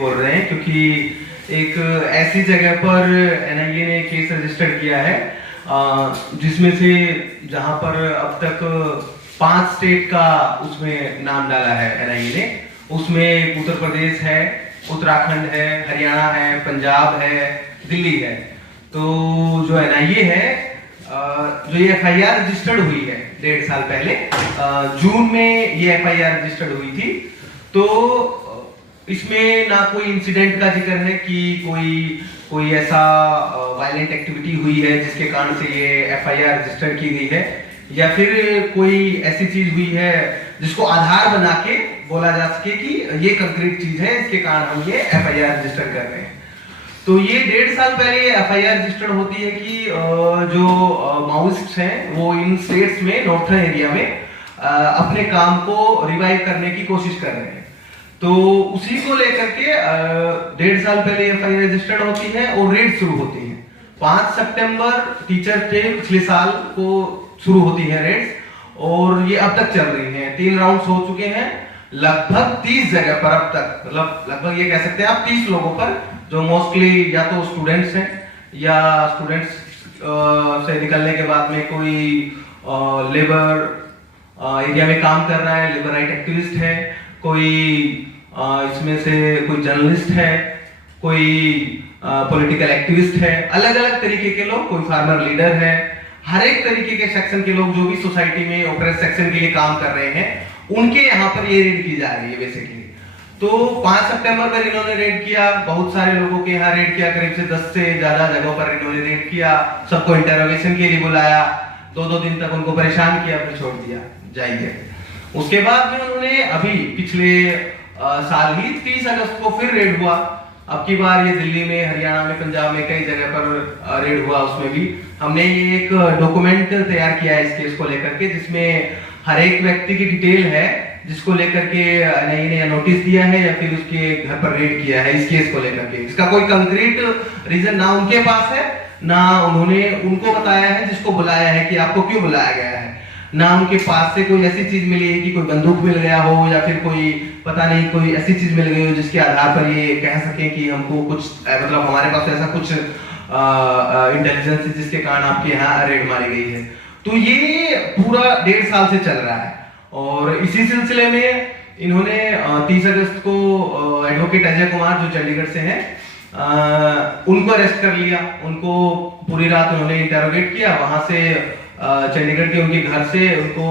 बोल रहे हैं क्योंकि एक ऐसी जगह पर एनआईए ने केस रजिस्टर किया है जिसमें से जहां पर अब तक 5 स्टेट का उसमें नाम डाला है एनआईए ने। उसमें उत्तर प्रदेश है, उत्तराखंड है, हरियाणा है, पंजाब है, दिल्ली है। तो जो एनआईए है, जो ये एफआईआर रजिस्टर्ड हुई है 1.5 साल पहले, जून में ये एफआईआर रजिस्टर्ड हुई थी। तो इसमें ना कोई इंसिडेंट का जिक्र है कि कोई ऐसा वायलेंट एक्टिविटी हुई है जिसके कारण से ये एफआईआर रजिस्टर की गई है, या फिर कोई ऐसी चीज हुई है जिसको आधार बना के बोला जा सके कि ये कंक्रीट चीज है, इसके कारण हम ये एफआईआर रजिस्टर कर रहे हैं। तो ये 1.5 साल पहले ये एफआईआर रजिस्टर होती है कि जो माओइस्ट हैं वो इन स्टेट्स में, नॉर्थर्न एरिया में अपने काम को रिवाइव करने की कोशिश कर रहे हैं। तो उसी को लेकर के 1.5 साल पहले एफआईआर रजिस्टर्ड होती है और रेड शुरू होती है। 5 सितंबर टीचर के पिछले साल को शुरू होती है रेड्स, और ये अब तक चल रही हैं। 3 राउंड्स हो चुके हैं, लगभग 30 जगह पर अब तक, मतलब लगभग ये कह सकते हैं आप 30 लोगों पर, जो मोस्टली या तो स्टूडेंट्स हैं या स्टूडेंट्स से निकलने के बाद में कोई लेबर एरिया में काम कर रहा है, लेबर राइट एक्टिविस्ट है, कोई इसमें से कोई जर्नलिस्ट है, कोई पॉलिटिकल एक्टिविस्ट है, अलग अलग तरीके के लोग, कोई फार्मर लीडर है, हर एक तरीके के सेक्शन के लोग जो भी सोसाइटी में ओप्रेस सेक्शन के लिए काम कर रहे हैं, उनके यहाँ पर ये रेड की जा रही है बेसिकली। तो 5 सितंबर पर इन्होंने रेड किया, बहुत सारे लोगों के यहाँ रेड किया, करीब से 10 से ज्यादा जगहों पर इन्होंने रेड किया, सबको इंटरोगेशन के लिए बुलाया, 2-2 दिन तक उनको परेशान किया, फिर छोड़ दिया जाइए। उसके बाद में उन्होंने अभी पिछले साल ही 30 अगस्त को फिर रेड हुआ। अब की बार ये दिल्ली में, हरियाणा में, पंजाब में कई जगह पर रेड हुआ। उसमें भी हमने ये एक डॉक्यूमेंट तैयार किया है इस केस को लेकर के, जिसमें हर एक व्यक्ति की डिटेल है जिसको लेकर के एनआईए ने नोटिस दिया है या फिर उसके घर पर रेड किया है इस केस को लेकर के। इसका कोई कंक्रीट रीजन ना उनके पास है, ना उन्होंने उनको बताया है जिसको बुलाया है कि आपको क्यों बुलाया गया है, ना उनके पास से कोई ऐसी चीज मिली है कि कोई बंदूक मिल गया हो या फिर कोई पता नहीं कोई ऐसी चीज मिल गई हो जिसके आधार पर ये कह सके कि हमको कुछ, मतलब हमारे पास ऐसा कुछ इंटेलिजेंस है जिसके कारण आपके यहाँ रेड मारी गई है। तो ये पूरा 1.5 साल से चल रहा है, और इसी सिलसिले में इन्होंने 30 अगस्त को एडवोकेट अजय कुमार जो चंडीगढ़ से हैं, उनको अरेस्ट कर लिया। उनको पूरी रात उन्होंने इंटेरोगेट किया, वहां से चंडीगढ़ के उनके घर से उनको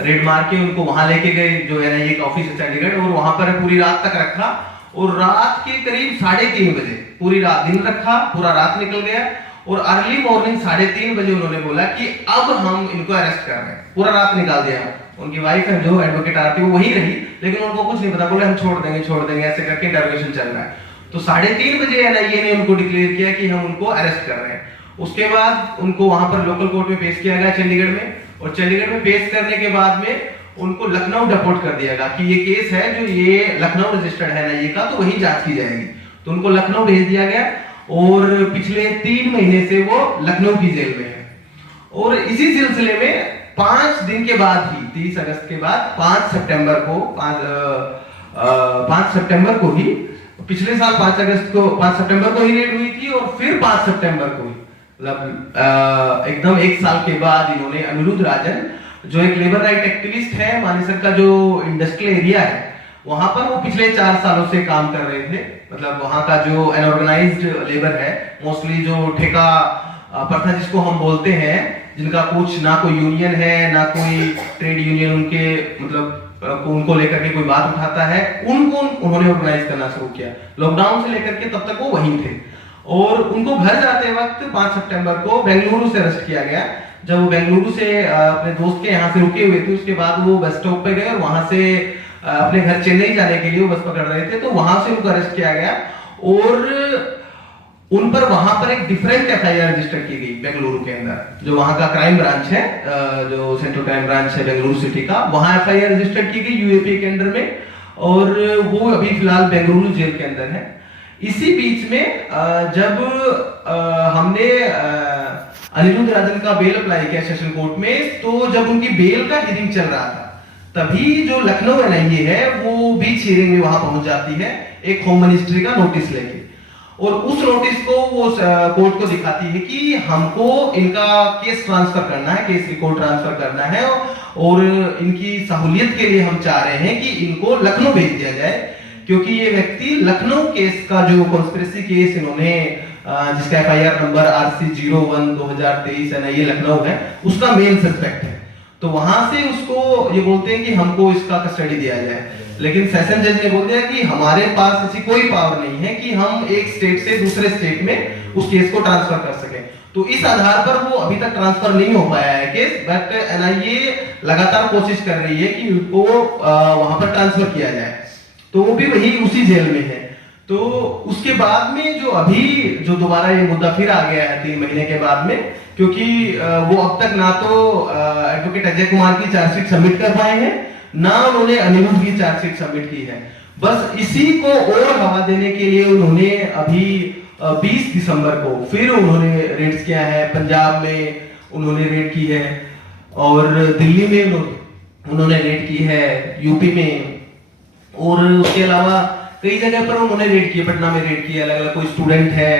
रेड मार के उनको वहां लेके गए जो एनआईए का ऑफिस है चंडीगढ़, और वहां पर पूरी रात तक रखा, और रात के करीब 3:30 बजे, पूरी रात दिन रखा, पूरा रात निकल गया, और अर्ली मॉर्निंग 3:30 बजे उन्होंने बोला कि अब हम इनको अरेस्ट कर रहे हैं। पूरा रात निकाल दिया। उनकी वाइफ है जो एडवोकेट आरती, वो वही रही, लेकिन उनको कुछ नहीं पता, बोले हम छोड़ देंगे, ऐसे करके इंटरोगेशन चल रहा है। तो 3:30 बजे एनआईए ने उनको डिक्लेयर किया कि हम उनको अरेस्ट कर रहे हैं। उसके बाद उनको वहां पर लोकल कोर्ट में पेश किया गया चंडीगढ़ में, और चंडीगढ़ में पेश करने के बाद में उनको लखनऊ डिपोर्ट कर दिया गया कि ये केस है जो ये लखनऊ रजिस्टर्ड है एनआईए का, तो वही जांच की जाएगी। तो उनको लखनऊ भेज दिया गया, और पिछले 3 महीने से वो लखनऊ की जेल में है। और इसी सिलसिले में 5 दिन के बाद ही, 30 अगस्त के बाद 5 सितंबर को ही, पिछले साल 5 सितंबर को ही रेड हुई थी, और फिर 5 सितंबर को ही, मतलब एकदम 1 साल के बाद इन्होंने अनिरुद्ध राजन, जो एक लेबर राइट एक्टिविस्ट है, मानेसर का जो इंडस्ट्रियल एरिया है वहां पर वो पिछले 4 सालों से काम कर रहे थे। मतलब वहां का जो अनऑर्गेनाइज्ड लेबर है, मोस्टली जो ठेका प्रथा जिसको हम बोलते हैं, जिनका कुछ ना कोई यूनियन है ना कोई ट्रेड यूनियन उनके, मतलब उनको लेकर के कोई बात उठाता है, उनको उन्होंने ऑर्गेनाइज करना शुरू किया। लॉकडाउन से लेकर के तब तक वो वहीं थे, और उनको घर जाते वक्त 5 सितंबर को बेंगलुरु से अरेस्ट किया गया। जब वो बेंगलुरु से अपने दोस्त के यहाँ से रुके हुए थे, उसके बाद वो बस स्टॉप पे गए, और वहां से अपने घर चेन्नई जाने के लिए वो बस पकड़ रहे थे, तो वहां से उनको अरेस्ट किया गया, और उन पर वहां पर एक डिफरेंट एफआईआर रजिस्टर की गई बेंगलुरु के अंदर, जो वहां का क्राइम ब्रांच है, जो सेंट्रल क्राइम ब्रांच है बेंगलुरु सिटी का, वहां एफआईआर रजिस्टर की गई यूएपी के अंदर में, और वो अभी फिलहाल बेंगलुरु जेल के अंदर है। इसी बीच में जब हमने अनिरुद्ध राजन का बेल अप्लाई किया सेशन कोर्ट में, तो जब उनकी बेल का हियरिंग चल रहा था, तभी जो लखनऊ एनआईए है वो बीच हियरिंग में वहां पहुंच जाती है एक होम मिनिस्ट्री का नोटिस लेके, और उस नोटिस को वो कोर्ट को दिखाती है कि हमको इनका केस ट्रांसफर करना है, केस रिकॉर्ड ट्रांसफर करना है, और इनकी सहूलियत के लिए हम चाह रहे हैं कि इनको लखनऊ भेज दिया जाए, क्योंकि ये व्यक्ति लखनऊ केस का जो कॉन्स्पिरेसी केस इन्होंने जिसका FIR number RC01/2023 NIA Lucknow है उसका मेन सस्पेक्ट है। तो वहां से उसको ये बोलते हैं कि हमको इसका कस्टडी दिया जाए, लेकिन सेशन जज ने बोल दिया कि हमारे पास ऐसी कोई पावर नहीं है कि हम एक स्टेट से दूसरे स्टेट में उस केस को ट्रांसफर कर सकें। तो इस आधार पर वो अभी तक ट्रांसफर नहीं हो पाया है केस, बट एनआईए लगातार कोशिश कर रही है कि उनको वहां पर ट्रांसफर किया जाए, तो वो भी वही उसी जेल में है। तो उसके बाद में जो अभी जो दोबारा ये मुद्दा फिर आ गया है 3 महीने के बाद में, क्योंकि वो अब तक ना तो एडवोकेट अजय कुमार की चार्जशीट सबमिट कर पाए हैं, ना उन्होंने अनिरुद्ध की चार्जशीट सबमिट की है। बस इसी को और हवा देने के लिए उन्होंने अभी 20 दिसंबर को फिर उन्होंने रेड्स किया है। पंजाब में उन्होंने रेड की है, और दिल्ली में उन्होंने रेड की है, यूपी में, और उसके अलावा कई जगह पर उन्होंने रेड किया। पटना में रेड किया, अलग अलग कोई स्टूडेंट है,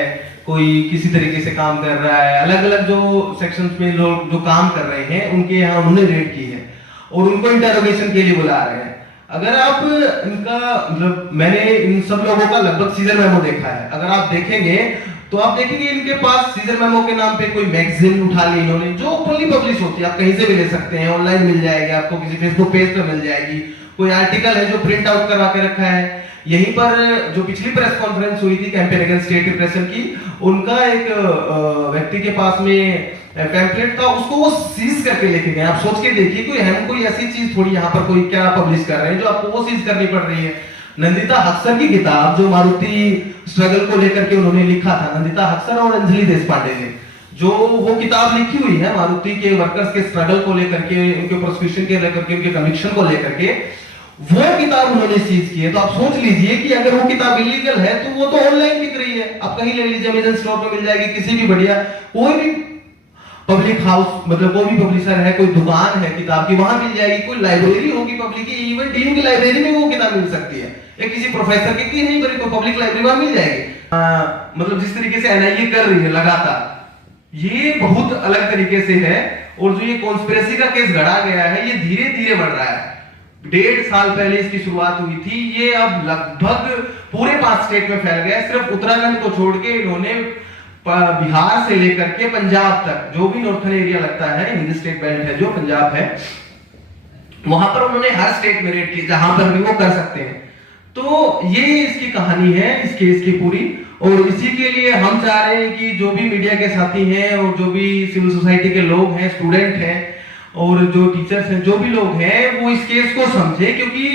कोई किसी तरीके से काम कर रहा है, अलग अलग जो सेक्शंस में लोग जो काम कर रहे हैं उनके यहाँ उन्होंने रेड की है, और उनको इंटरोगेशन के लिए बुला रहे हैं। अगर आप इनका मतलब मैंने इन सब लोगों का लगभग सीजर मेमो देखा है, अगर आप देखेंगे तो आप देखेंगे इनके पास सीजर मेमो के नाम पे कोई मैगजीन उठा ली इन्होंने, जो फुल्ली पब्लिश होती है, आप कहीं से भी ले सकते हैं, ऑनलाइन मिल जाएगी आपको, किसी फेसबुक पेज पर मिल जाएगी। कोई आर्टिकल है जो प्रिंट आउट करवा के रखा है। यहीं पर जो पिछली प्रेस कॉन्फ्रेंस हुई थी कैंपेन अगेंस्ट स्टेट रिप्रेशन की, उनका एक व्यक्ति के पास में पैम्फलेट था, उसको वो सीज करके लेके गए। आप सोच के देखिए, कोई हम कोई ऐसी चीज थोड़ी यहाँ पर कोई क्या पब्लिश कर रहे हैं जो आपको वो सीज करनी पड़ रही है। नंदिता हक्सर की किताब जो मारुति स्ट्रगल को लेकर के उन्होंने लिखा था, नंदिता हक्सर और अंजलि देशपांडे ने जो वो किताब लिखी हुई है मारुति के वर्कर्स के स्ट्रगल को लेकर के, उनके प्रोसिक्यूशन के लेकर के, उनके कन्विक्शन को लेकर के, वो किताब उन्होंने सीज की है। तो आप सोच लीजिए कि अगर वो किताब इलीगल है तो वो तो ऑनलाइन बिक रही है, आप कहीं ले लीजिए, अमेज़न स्टोर पे मिल जाएगी, किसी भी बढ़िया कोई भी पब्लिक हाउस मतलब कोई भी पब्लिशर है, कोई दुकान है किताब की, वहां मिल जाएगी। कोई लाइब्रेरी होगी पब्लिक की, इवन डीयू की लाइब्रेरी में वो किताब मिल सकती है, या किसी प्रोफेसर की नहीं बड़ी कोई पब्लिक लाइब्रेरी वहां मिल जाएगी। मतलब जिस तरीके से एनआईए कर रही है लगातार, ये बहुत अलग तरीके से है, और जो ये कॉन्स्पिरेसी का केस गढ़ा गया है ये धीरे धीरे बढ़ रहा है। 1.5 साल पहले इसकी शुरुआत हुई थी, ये अब लगभग पूरे 5 स्टेट में फैल गया है। सिर्फ उत्तराखंड को छोड़ के इन्होंने बिहार से लेकर के पंजाब तक जो भी नॉर्थन एरिया लगता है, हिंदी स्टेट बेल्ट है जो पंजाब है, वहां पर उन्होंने हर स्टेट में रेड की जहां पर भी वो कर सकते हैं। तो ये इसकी कहानी है इस केस की पूरी, और इसी के लिए हम चाह रहे हैं कि जो भी मीडिया के साथी हैं और जो भी सिविल सोसाइटी के लोग हैं, स्टूडेंट हैं और जो टीचर्स हैं, जो भी लोग हैं, वो इस केस को समझे, क्योंकि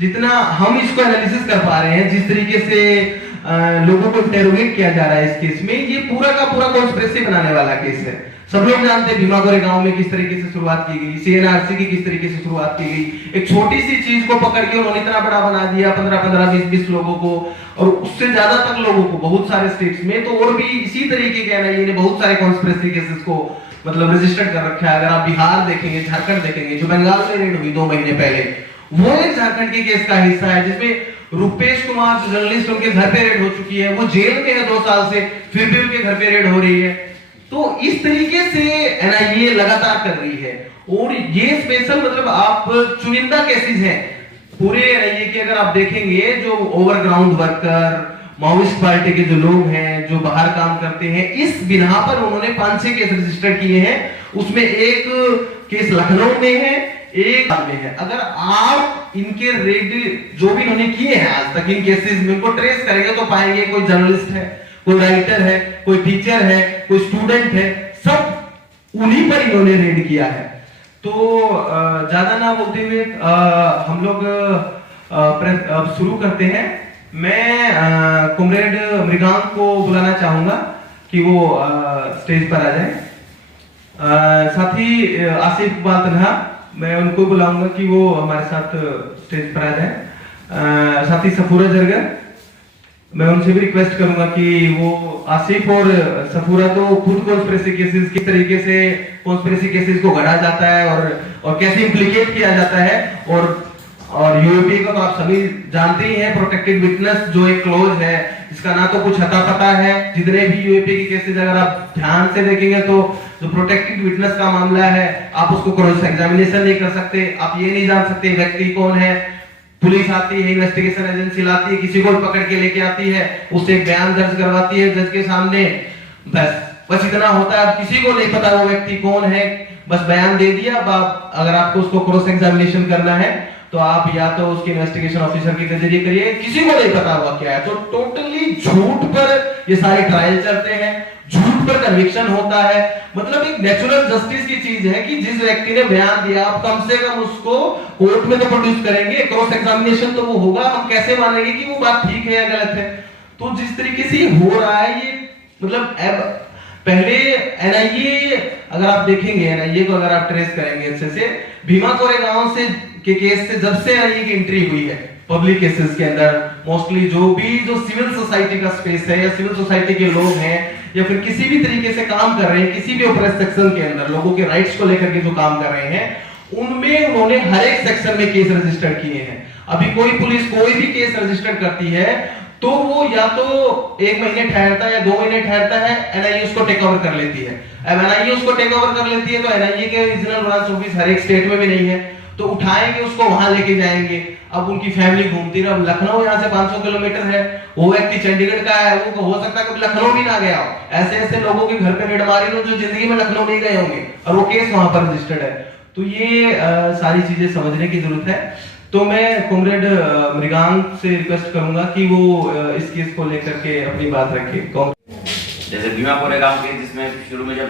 जितना हम इसको एनालिसिस कर पा रहे हैं, जिस तरीके से लोगों को इंटेरोगेट किया जा रहा है इस केस में, ये पूरा का पूरा कॉन्स्पिरेसी बनाने वाला केस है। सब लोग जानते हैं भीमा गोरेगांव में किस तरीके से शुरुआत की गई, सीएनआरसी की किस तरीके से शुरुआत की गई। एक छोटी सी चीज को पकड़ के उन्होंने इतना बड़ा बना दिया, 15-15, 20-20 लोगों को, और उससे ज्यादा तक लोगों को बहुत सारे स्टेट्स में। तो और भी इसी तरीके के एनआईए ने बहुत सारे कॉन्स्पिरेसी केसेस को मतलब रजिस्टर्ड कर रखा है। अगर आप बिहार देखेंगे, झारखंड देखेंगे, जो बंगाल में रेड हुई 2 महीने पहले, वो एक झारखंड के केस का हिस्सा है, जिसमें रुपेश कुमार जो जर्नलिस्ट, उनके घर पे रेड हो चुकी है, वो जेल में है 2 साल से, फिर भी उनके घर पे रेड हो रही है। तो इस तरीके से एनआईए लगातार कर रही है, और ये स्पेशल मतलब आप चुनिंदा केसेस हैं पूरे एनआईए के। अगर आप देखेंगे जो ओवरग्राउंड वर्कर, माओइस्ट पार्टी के जो लोग हैं, जो बाहर काम करते हैं, इस बिना पर उन्होंने 5-6 केस रजिस्टर किए हैं। उसमें एक केस लखनऊ में है, एक में है। अगर आप इनके रेड जो भी उन्होंने किए हैं आज तक इन केसेस में, उनको ट्रेस करेंगे तो पाएंगे कोई जर्नलिस्ट है, कोई राइटर है, कोई टीचर है, कोई स्टूडेंट है, सब उन्हीं पर इन्होंने रेड किया है। तो ज्यादा ना बोलते हुए हम लोग अब शुरू करते हैं। मैं कॉमरेड मृगांक को बुलाना चाहूंगा कि वो स्टेज पर आ जाए। साथ ही आसिफ इकबाल तन्हा, मैं उनको बुलाऊंगा कि वो हमारे साथ स्टेज पर आ जाए। साथ ही सफूरा जरगर, मैं उनसे भी रिक्वेस्ट करूंगा कि वो आसिफ और सफूरा तो खुद कॉन्स्पिरेसी केसेस किस तरीके से कॉन्स्पिरेसी केसेस को गढ़ा जाता है और कैसे इम्प्लीकेट किया जाता है, और यूएपी का तो आप सभी जानते ही हैं, प्रोटेक्टेड विटनेस जो एक क्लोज है, इसका ना तो कुछ अता पता है। जितने भी यूएपी के केसेस अगर आप ध्यान से देखेंगे तो जो प्रोटेक्टेड विटनेस का मामला है, आप उसको क्रॉस एग्जामिनेशन नहीं कर सकते, आप ये नहीं जान सकते व्यक्ति कौन है। पुलिस आती है, इन्वेस्टिगेशन एजेंसी लाती है, किसी को पकड़ के लेके आती है, उससे एक बयान दर्ज करवाती है जज के सामने, बस इतना होता है। किसी को नहीं पता वो व्यक्ति कौन है, बस बयान दे दिया। अब आप अगर आपको उसको क्रॉस एग्जामिनेशन करना है तो आप या तो उसके इन्वेस्टिगेशन ऑफिसर के जरिए करिए, किसी को नहीं पता हुआ क्या है। तो टोटली झूठ पर ये सारे ट्रायल चलते हैं, झूठ पर कन्विक्शन होता है। मतलब एक नेचुरल जस्टिस की चीज है कि जिस व्यक्ति ने बयान दिया, आप कम से कम उसको कोर्ट में तो प्रोड्यूस करेंगे, क्रॉस एग्जामिनेशन तो वो होगा, हम कैसे मानेंगे कि वो बात ठीक है या गलत है। तो जिस तरीके से हो रहा है ये, मतलब पहले एनआईए अगर आप देखेंगे, एनआईए को अगर आप ट्रेस करेंगे अच्छे से, भीमा कोरेगांव से के केस से जब से एनआईए की एंट्री हुई है पब्लिक केसेस के अंदर, मोस्टली जो सिविल सोसाइटी का स्पेस है या सिविल सोसाइटी के लोग हैं या फिर किसी भी तरीके से काम कर रहे हैं, किसी भी ओप्रेस सेक्शन के अंदर लोगों के राइट्स को लेकर के जो काम कर रहे हैं, उनमें उन्होंने हर एक सेक्शन में केस रजिस्टर किए हैं। अभी कोई पुलिस कोई भी केस रजिस्टर करती है तो वो या तो 1 महीने ठहरता है या 2 महीने ठहरता है, एनआईए उसको टेक ओवर कर लेती है। अब एनआईए उसको टेक ओवर कर लेती है तो एनआईए के रीजनल ब्रांच ऑफिस हर एक स्टेट में भी नहीं है, तो उठाएंगे उसको वहां लेके जाएंगे। अब उनकी फैमिली घूमती रहे, लखनऊ यहाँ से 500 किलोमीटर है, वो व्यक्ति चंडीगढ़ का है, वो हो सकता है कभी लखनऊ भी ना गया हो। ऐसे ऐसे लोगों के घर पे रेड मारी लो जो जिंदगी में लखनऊ नहीं गए होंगे और वो केस वहां पर रजिस्टर्ड है। तो ये सारी चीजें समझने की जरूरत है। तो मैं कॉमरेड मृगांक से रिक्वेस्ट करूंगा कि वो इस केस को लेकर के अपनी बात रखे। जैसे भीमा कोरेगांव केस, जिसमें शुरू में जब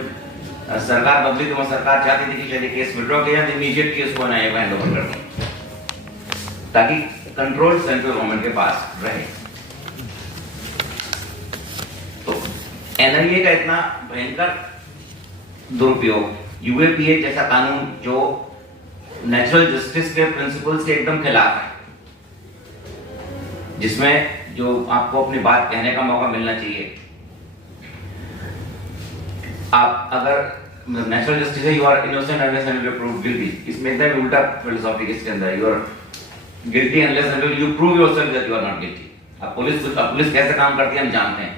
सरकार बदली तो सरकार चाहती थी कि चलिए केस विड्रॉ किया, इमीडिएट केस को एनआईए को हैंडओवर कर दो ताकि कंट्रोल सेंट्रल गवर्नमेंट के पास रहे। तो एनआईए का इतना भयंकर दुरुपयोग, यूएपीए जैसा कानून जो नेचुरल जस्टिस के प्रिंसिपल्स के एकदम खिलाफ है, जिसमें जो आपको अपनी बात कहने का मौका मिलना चाहिए। आप अगर नेचुरल जस्टिस है, you are innocent unless and you prove guilty, इसमें एकदम उल्टा फिलोसॉफी है इसके अंदर, you are guilty unless and you prove yourself that you are not guilty. अब पुलिस कैसे काम करती है हम जानते हैं,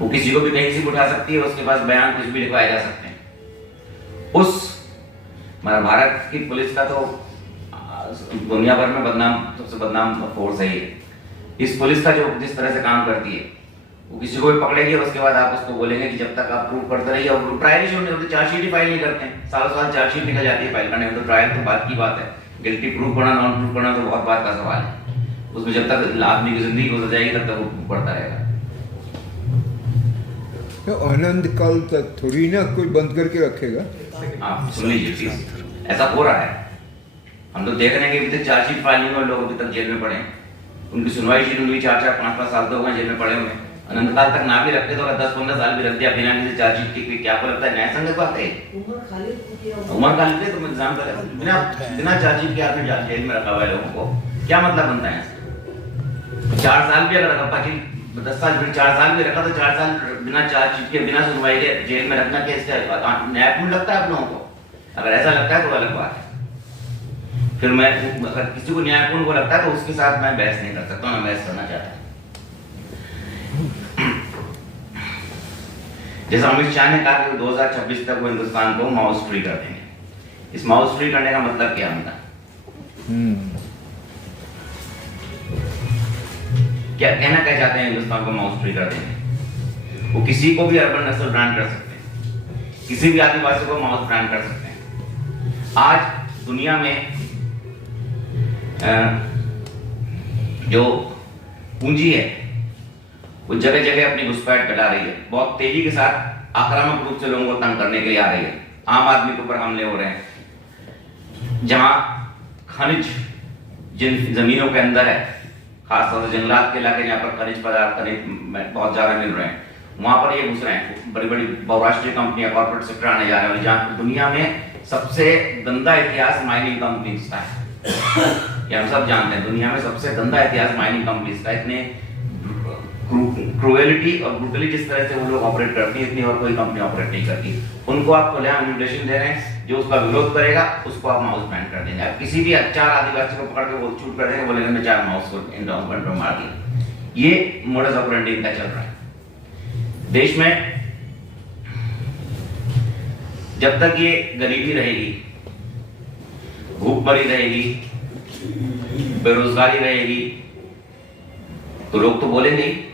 वो किसी को भी कहीं से उठा सकती है, उसके पास बयान कुछ भी लिखवाए जा सकते हैं। उस भारत की पुलिस का तो दुनिया भर में सबसे बदनाम फोर्स है ये। इस पुलिस का जो जिस तरह से काम करती है, वो किसी को भी पकड़ेगी और उसके बाद आप उसको बोलेंगे कि जब तक आप प्रूव करते रहिए, और ट्रायल ही नहीं होती, चार्जशीट ही फाइल नहीं करते हैं, सालों साल चार्जशीट निकल जाती है फाइल करने में, तो ट्रायल तो बात की बात है। गिल्टी प्रूव करना नॉन प्रूव करना तो बहुत बात का सवाल है, उसमें जब तक आदमी की जिंदगी गुजर जाएगी तब तक वो बढ़ता रहेगा। तो अनंत काल तक थोड़ी ना कोई बंद करके रखेगा। आप सुन लीजिए प्लीज, ऐसा हो रहा है, हम तो देख रहे हैं कि अभी तक चार्जशीट फाइल नहीं हुआ, लोग अभी तक जेल में पड़े हैं, उनकी सुनवाई शुरू हुई 4-4, 5-5 साल तो हो गए जेल में पड़े हुए। अनंत काल तक ना भी रखते तो 10-15 साल भी रख दिया बिना किसी चार्जशीट की, क्या आपको लगता है न्याय संगत बात है? उम्र खाली थे तुम एग्जाम कर, बिना चार्जशीट के आदमी जेल में रखा हुआ है, लोगों को क्या मतलब बनता है? 4 साल भी अगर रखा, 10 साल फिर 4 साल भी रखा तो 4 साल बिना चार्जशीट के बिना सुनवाई के जेल में रखना कैसे न्यायपूर्ण लगता है आप लोगों को? अगर ऐसा लगता है तो अलग बात है, फिर मैं अगर किसी को न्यायपूर्ण को लगता है तो उसके साथ मैं बहस नहीं कर सकता, मैं बहस करना चाहता हूं। जैसा अमित शाह ने कहा कि 2026 तक वो हिंदुस्तान को माउस फ्री कर देंगे। इस माउस फ्री करने का मतलब क्या होता? क्या कहना क्या चाहते हैं हिंदुस्तान को माउस फ्री कर देंगे? वो किसी को भी अर्बन नक्सल ब्रांड कर सकते हैं, किसी भी आदिवासी को माउस ब्रांड कर सकते हैं। आज दुनिया में जो पूंजी है वो जगह जगह अपनी घुसपैठ फैला रही है, बहुत तेजी के साथ आक्रामक रूप से लोगों को तंग करने के लिए आ रही है, आम आदमी के ऊपर हमले हो रहे हैं। जहां खनिज जिन जमीनों के अंदर है, खासतौर से जंगलात के इलाके जहाँ पर खनिज पदार्थ बहुत ज्यादा मिल रहे हैं, वहां पर ये घुस रहे हैं। बड़ी बड़ी बहुराष्ट्रीय कंपनियां, कॉर्पोरेट सेक्टर आने जा रहे हैं, जहाँ दुनिया में सबसे गंदा इतिहास माइनिंग कंपनीज का है। ये हम सब जानते हैं, दुनिया में सबसे गंदा इतिहास माइनिंग कंपनीज का। इतने क्रूएलिटी और ब्रूटली जिस तरह से वो लोग ऑपरेट करती है, इतनी और कोई कंपनी ऑपरेट नहीं करती। उनको आप खुलेआम इन्विटेशन दे रहे हैं, जो उसका विरोध करेगा उसको आप माउस बैंड कर देंगे। आप किसी भी 4 आदिवासी को पकड़ के वो शूट कर देंगे, बोलेंगे मैं 4 माउस को एंडाउमेंट में मार दिया। ये मोडस ऑपरेंडी इनका चल रहा है देश में। जब तक ये गरीबी रहेगी, भूखमरी रहेगी, बेरोजगारी रहेगी, तो लोग तो बोलेंगे ही।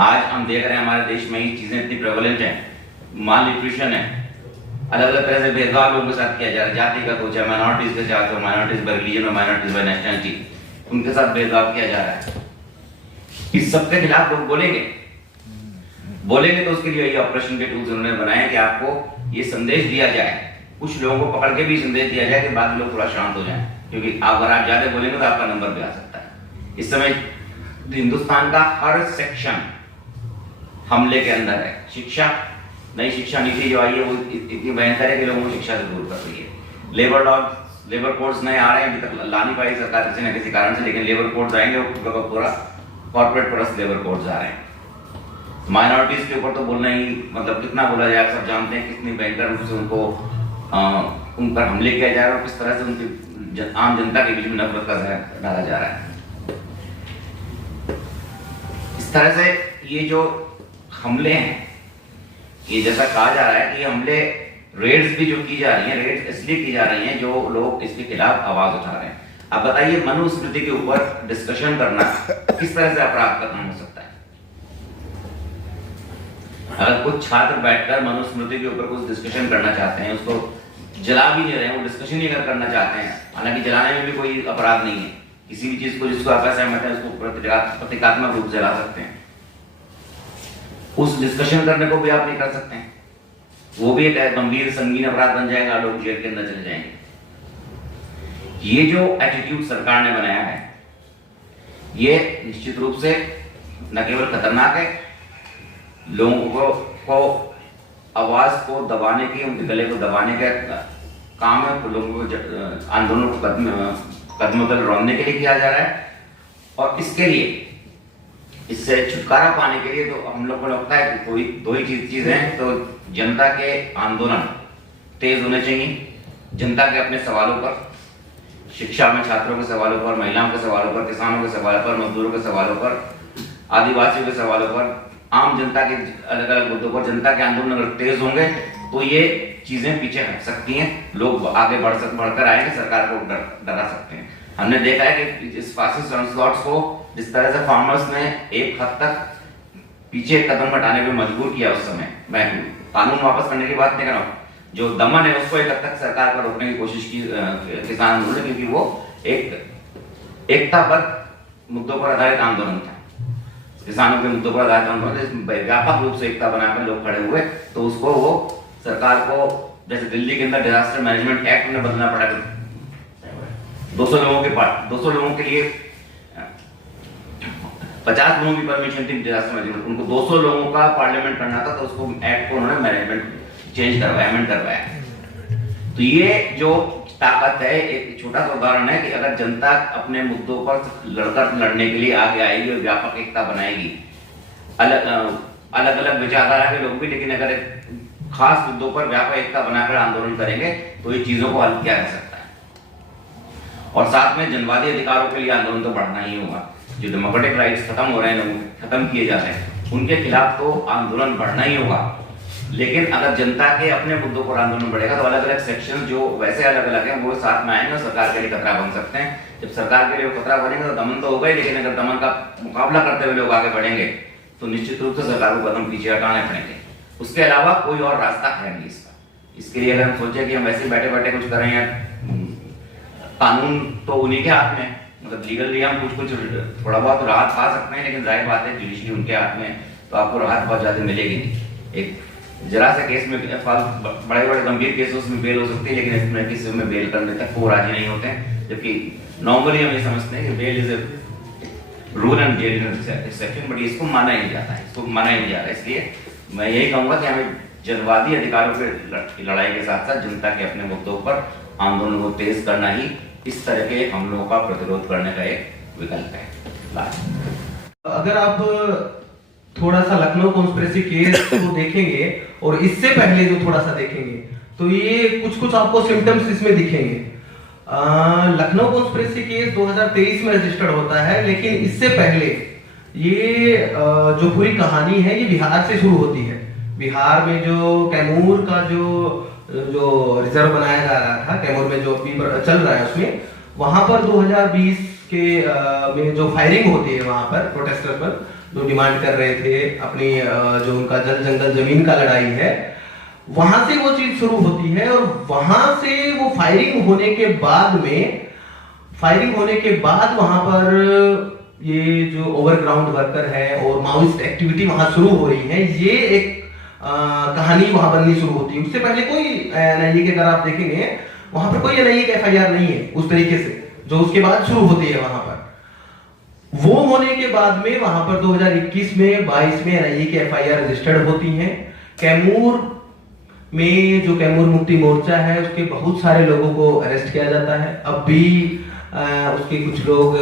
आज हम देख रहे हैं हमारे देश में ये चीजें इतनी प्रेवलेंट है, माल न्यूट्रिशन है, अलग अलग तरह से भेदभाव लोगों के साथ किया जा रहा है, जातिगत हो चाहे माइनॉरिटीज के साथ हो, माइनॉरिटीज बाय रिलीजन और माइनॉरिटीज बाय नेशनलिटी, उनके साथ भेदभाव किया जा रहा है। इस सब के खिलाफ लोग बोलेंगे तो उसके लिए ये ऑपरेशन के टूल्स उन्होंने बनाए कि आपको ये संदेश दिया जाए, कुछ लोगों को पकड़ के भी संदेश दिया जाए कि बाकी लोग थोड़ा शांत हो जाएं, क्योंकि अगर आप ज्यादा बोलेंगे तो आपका नंबर भी आ सकता है। इस समय हिंदुस्तान का हर सेक्शन हमले के अंदर है। शिक्षा, नई शिक्षा नीति जो आई है वो इतनी भयंकर है कि लोगों को शिक्षा से दूर कर रही है। लेबर कोड्स नए आ रहे हैं, अभी तक ला नहीं पाई सरकार किसी न किसी कारण से, लेकिन लेबर कोड्स आएंगे, पूरा कॉर्पोरेट परस लेबर कोड्स आ रहे हैं। माइनॉरिटीज के ऊपर तो बोलना ही, मतलब कितना बोला जाए, आप सब जानते हैं कितनी भयंकर रूप से उनको उन पर हमले किया जा रहा है और किस तरह से उनकी आम जनता के बीच में नफरत का जहर डाला जा रहा है। इस तरह से ये जो हमले हैं, ये जैसा कहा जा रहा है कि ये हमले, रेड्स भी जो की जा रही हैं, रेड्स इसलिए की जा रही हैं जो लोग इसके खिलाफ आवाज उठा रहे हैं। अब बताइए, मनुस्मृति के ऊपर डिस्कशन करना किस तरह से अपराध का काम हो सकता है? अगर कुछ छात्र बैठकर मनुस्मृति के ऊपर कुछ डिस्कशन करना चाहते हैं, उसको जला भी नहीं रहे हैं, वो डिस्कशन ही करना चाहते हैं, हालांकि जलाने में भी कोई अपराध नहीं है, किसी भी चीज को जिसको आप असहमत है उसको प्रतीकात्मक रूप से जला सकते हैं। उस डिस्कशन करने को भी आप नहीं कर सकते हैं, वो भी एक गंभीर संगीन अपराध बन जाएगा, लोग जेल के अंदर चले जाएंगे। ये जो एटीट्यूड सरकार ने बनाया है, ये निश्चित रूप से न केवल खतरनाक है, लोगों को आवाज को दबाने की, उनके गले को दबाने का काम है, लोगों को आंदोलन को कदम कदम रोकने के लिए किया जा रहा है। और इसके लिए, इससे छुटकारा पाने के लिए तो हम लोग को लगता है कि कोई दो ही चीज है, तो जनता के आंदोलन तेज होने चाहिए, जनता के अपने सवालों पर, शिक्षा में छात्रों के सवालों पर, महिलाओं के सवालों पर, किसानों के सवालों पर, मजदूरों के सवालों पर, आदिवासियों के सवालों पर, आम जनता के अलग अलग मुद्दों पर जनता के आंदोलन अगर तेज होंगे तो ये चीजें पीछे हट सकती हैं, लोग आगे बढ़कर आएंगे, सरकार को डरा सकते हैं। हमने देखा है कि इस फासिस्ट ऑनस्लॉट्स को जिस तरह से फार्मर्स ने एक हद तक पीछे कदम हटाने पे मजबूर किया, उस समय मैं कानून वापस करने की बात नहीं कर रहा हूँ, जो दमन है उसको एक हद तक सरकार पर रोकने की कोशिश की किसान आंदोलन, क्योंकि वो एक एकताबद्ध मुद्दों पर आधारित आंदोलन था, किसानों के मुद्दों पर आधारित आंदोलन, व्यापक रूप से एकता बनाकर लोग खड़े हुए, तो उसको वो सरकार को, जैसे दिल्ली के अंदर डिजास्टर मैनेजमेंट एक्ट में बदलना पड़ा, 200 लोगों के लिए 50 लोगों की परमिशन थी डिजास्टर मैनेजमेंट, उनको 200 लोगों का पार्लियामेंट करना था, तो उसको एक्ट को उन्होंने मैनेजमेंट चेंज करवाया, अमेंड करवाया। तो ये जो ताकत है, एक छोटा सा उदाहरण है कि अगर जनता अपने मुद्दों पर लड़ने के लिए आगे आएगी और व्यापक एकता बनाएगी, अलग अलग विचारधारा के लोग भी, लेकिन अगर एक खास मुद्दों पर व्यापक एकता बनाकर आंदोलन करेंगे तो ये चीजों को हल किया जा सकता है। और साथ में जनवादी अधिकारों के लिए आंदोलन तो बढ़ना ही होगा, जो डेमोक्रेटिक राइट्स खत्म हो रहे हैं, लोगों खत्म किए जा रहे हैं, उनके खिलाफ तो आंदोलन बढ़ना ही होगा। लेकिन अगर जनता के अपने मुद्दों पर आंदोलन बढ़ेगा तो अलग अलग सेक्शन जो वैसे अलग अलग हैं वो साथ में आएंगे और सरकार के लिए खतरा बन सकते हैं। जब सरकार के लिए खतरा बनेगा तो दमन तो होगा ही, लेकिन अगर दमन का मुकाबला करते हुए लोग आगे बढ़ेंगे तो निश्चित रूप से सरकार को कदम पीछे हटाने पड़ेंगे। उसके अलावा कोई और रास्ता है नहीं इसका। इसके लिए अगर हम सोचे कि हम वैसे बैठे बैठे कुछ करें, या कानून तो उन्हीं के हाथ में, मतलब लीगली हम कुछ थोड़ा बहुत राहत पा सकते हैं, लेकिन जाहिर बात है जुडिशरी उनके हाथ में, तो आपको राहत बहुत ज्यादा मिलेगी नहीं। एक जरा से केस में, बड़े बड़े गंभीर केसों में बेल हो सकती है, लेकिन इसमें किसी में बेल करने तक वो राजी नहीं होते हैं, जबकि नॉर्मली हम ये समझते हैं कि bail is a rule and exception, but इसको माना ही नहीं जाता है, इसको माना ही नहीं जा रहा है। इसलिए मैं यही कहूंगा कि हमें जनवादी अधिकारों की लड़ाई के साथ साथ जनता के अपने मुद्दों पर आंदोलन को तेज करना ही इस तरह के हमलों का प्रतिरोध करने का एक विकल्प है। लास्ट अगर आप थोड़ा सा लखनऊ कॉन्स्पिरेसी केस को देखेंगे और इससे पहले जो थोड़ा सा देखेंगे तो ये कुछ कुछ आपको सिम्टम्स इसमें दिखेंगे। लखनऊ कॉन्स्पिरेसी केस 2023 में रजिस्टर्ड होता है, लेकिन इससे पहले ये जो पूरी कहानी है ये बिहार से शुरू होती है। बिहार में जो कैमूर का जो रिजर्व बनाया जा रहा था, कैमूर में जो अभी चल रहा है उसमें, वहां पर 2020 के में जो फायरिंग होती है वहां पर प्रोटेस्टर पर जो डिमांड कर रहे थे अपनी जो उनका जल जंगल जमीन का लड़ाई है, वहां से वो चीज शुरू होती है। और वहां से वो फायरिंग होने के बाद वहां पर ये जो ओवरग्राउंड वर्कर है और माओइस्ट एक्टिविटी वहां शुरू हो रही है, ये एक कहानी वहां बननी शुरू होती है। उससे पहले कोई एनआईए के अगर आप देखेंगे वहां पर कोई एनआईए का एफआईआर नहीं है उस तरीके से, जो उसके बाद शुरू होती है वहां पर। वो होने के बाद में वहां पर 2021 में 22 में एनआईए की एफआईआर रजिस्टर्ड होती हैं। कैमूर में जो कैमूर मुक्ति मोर्चा है उसके बहुत सारे लोगों को अरेस्ट किया जाता है। अब भी उसके कुछ लोग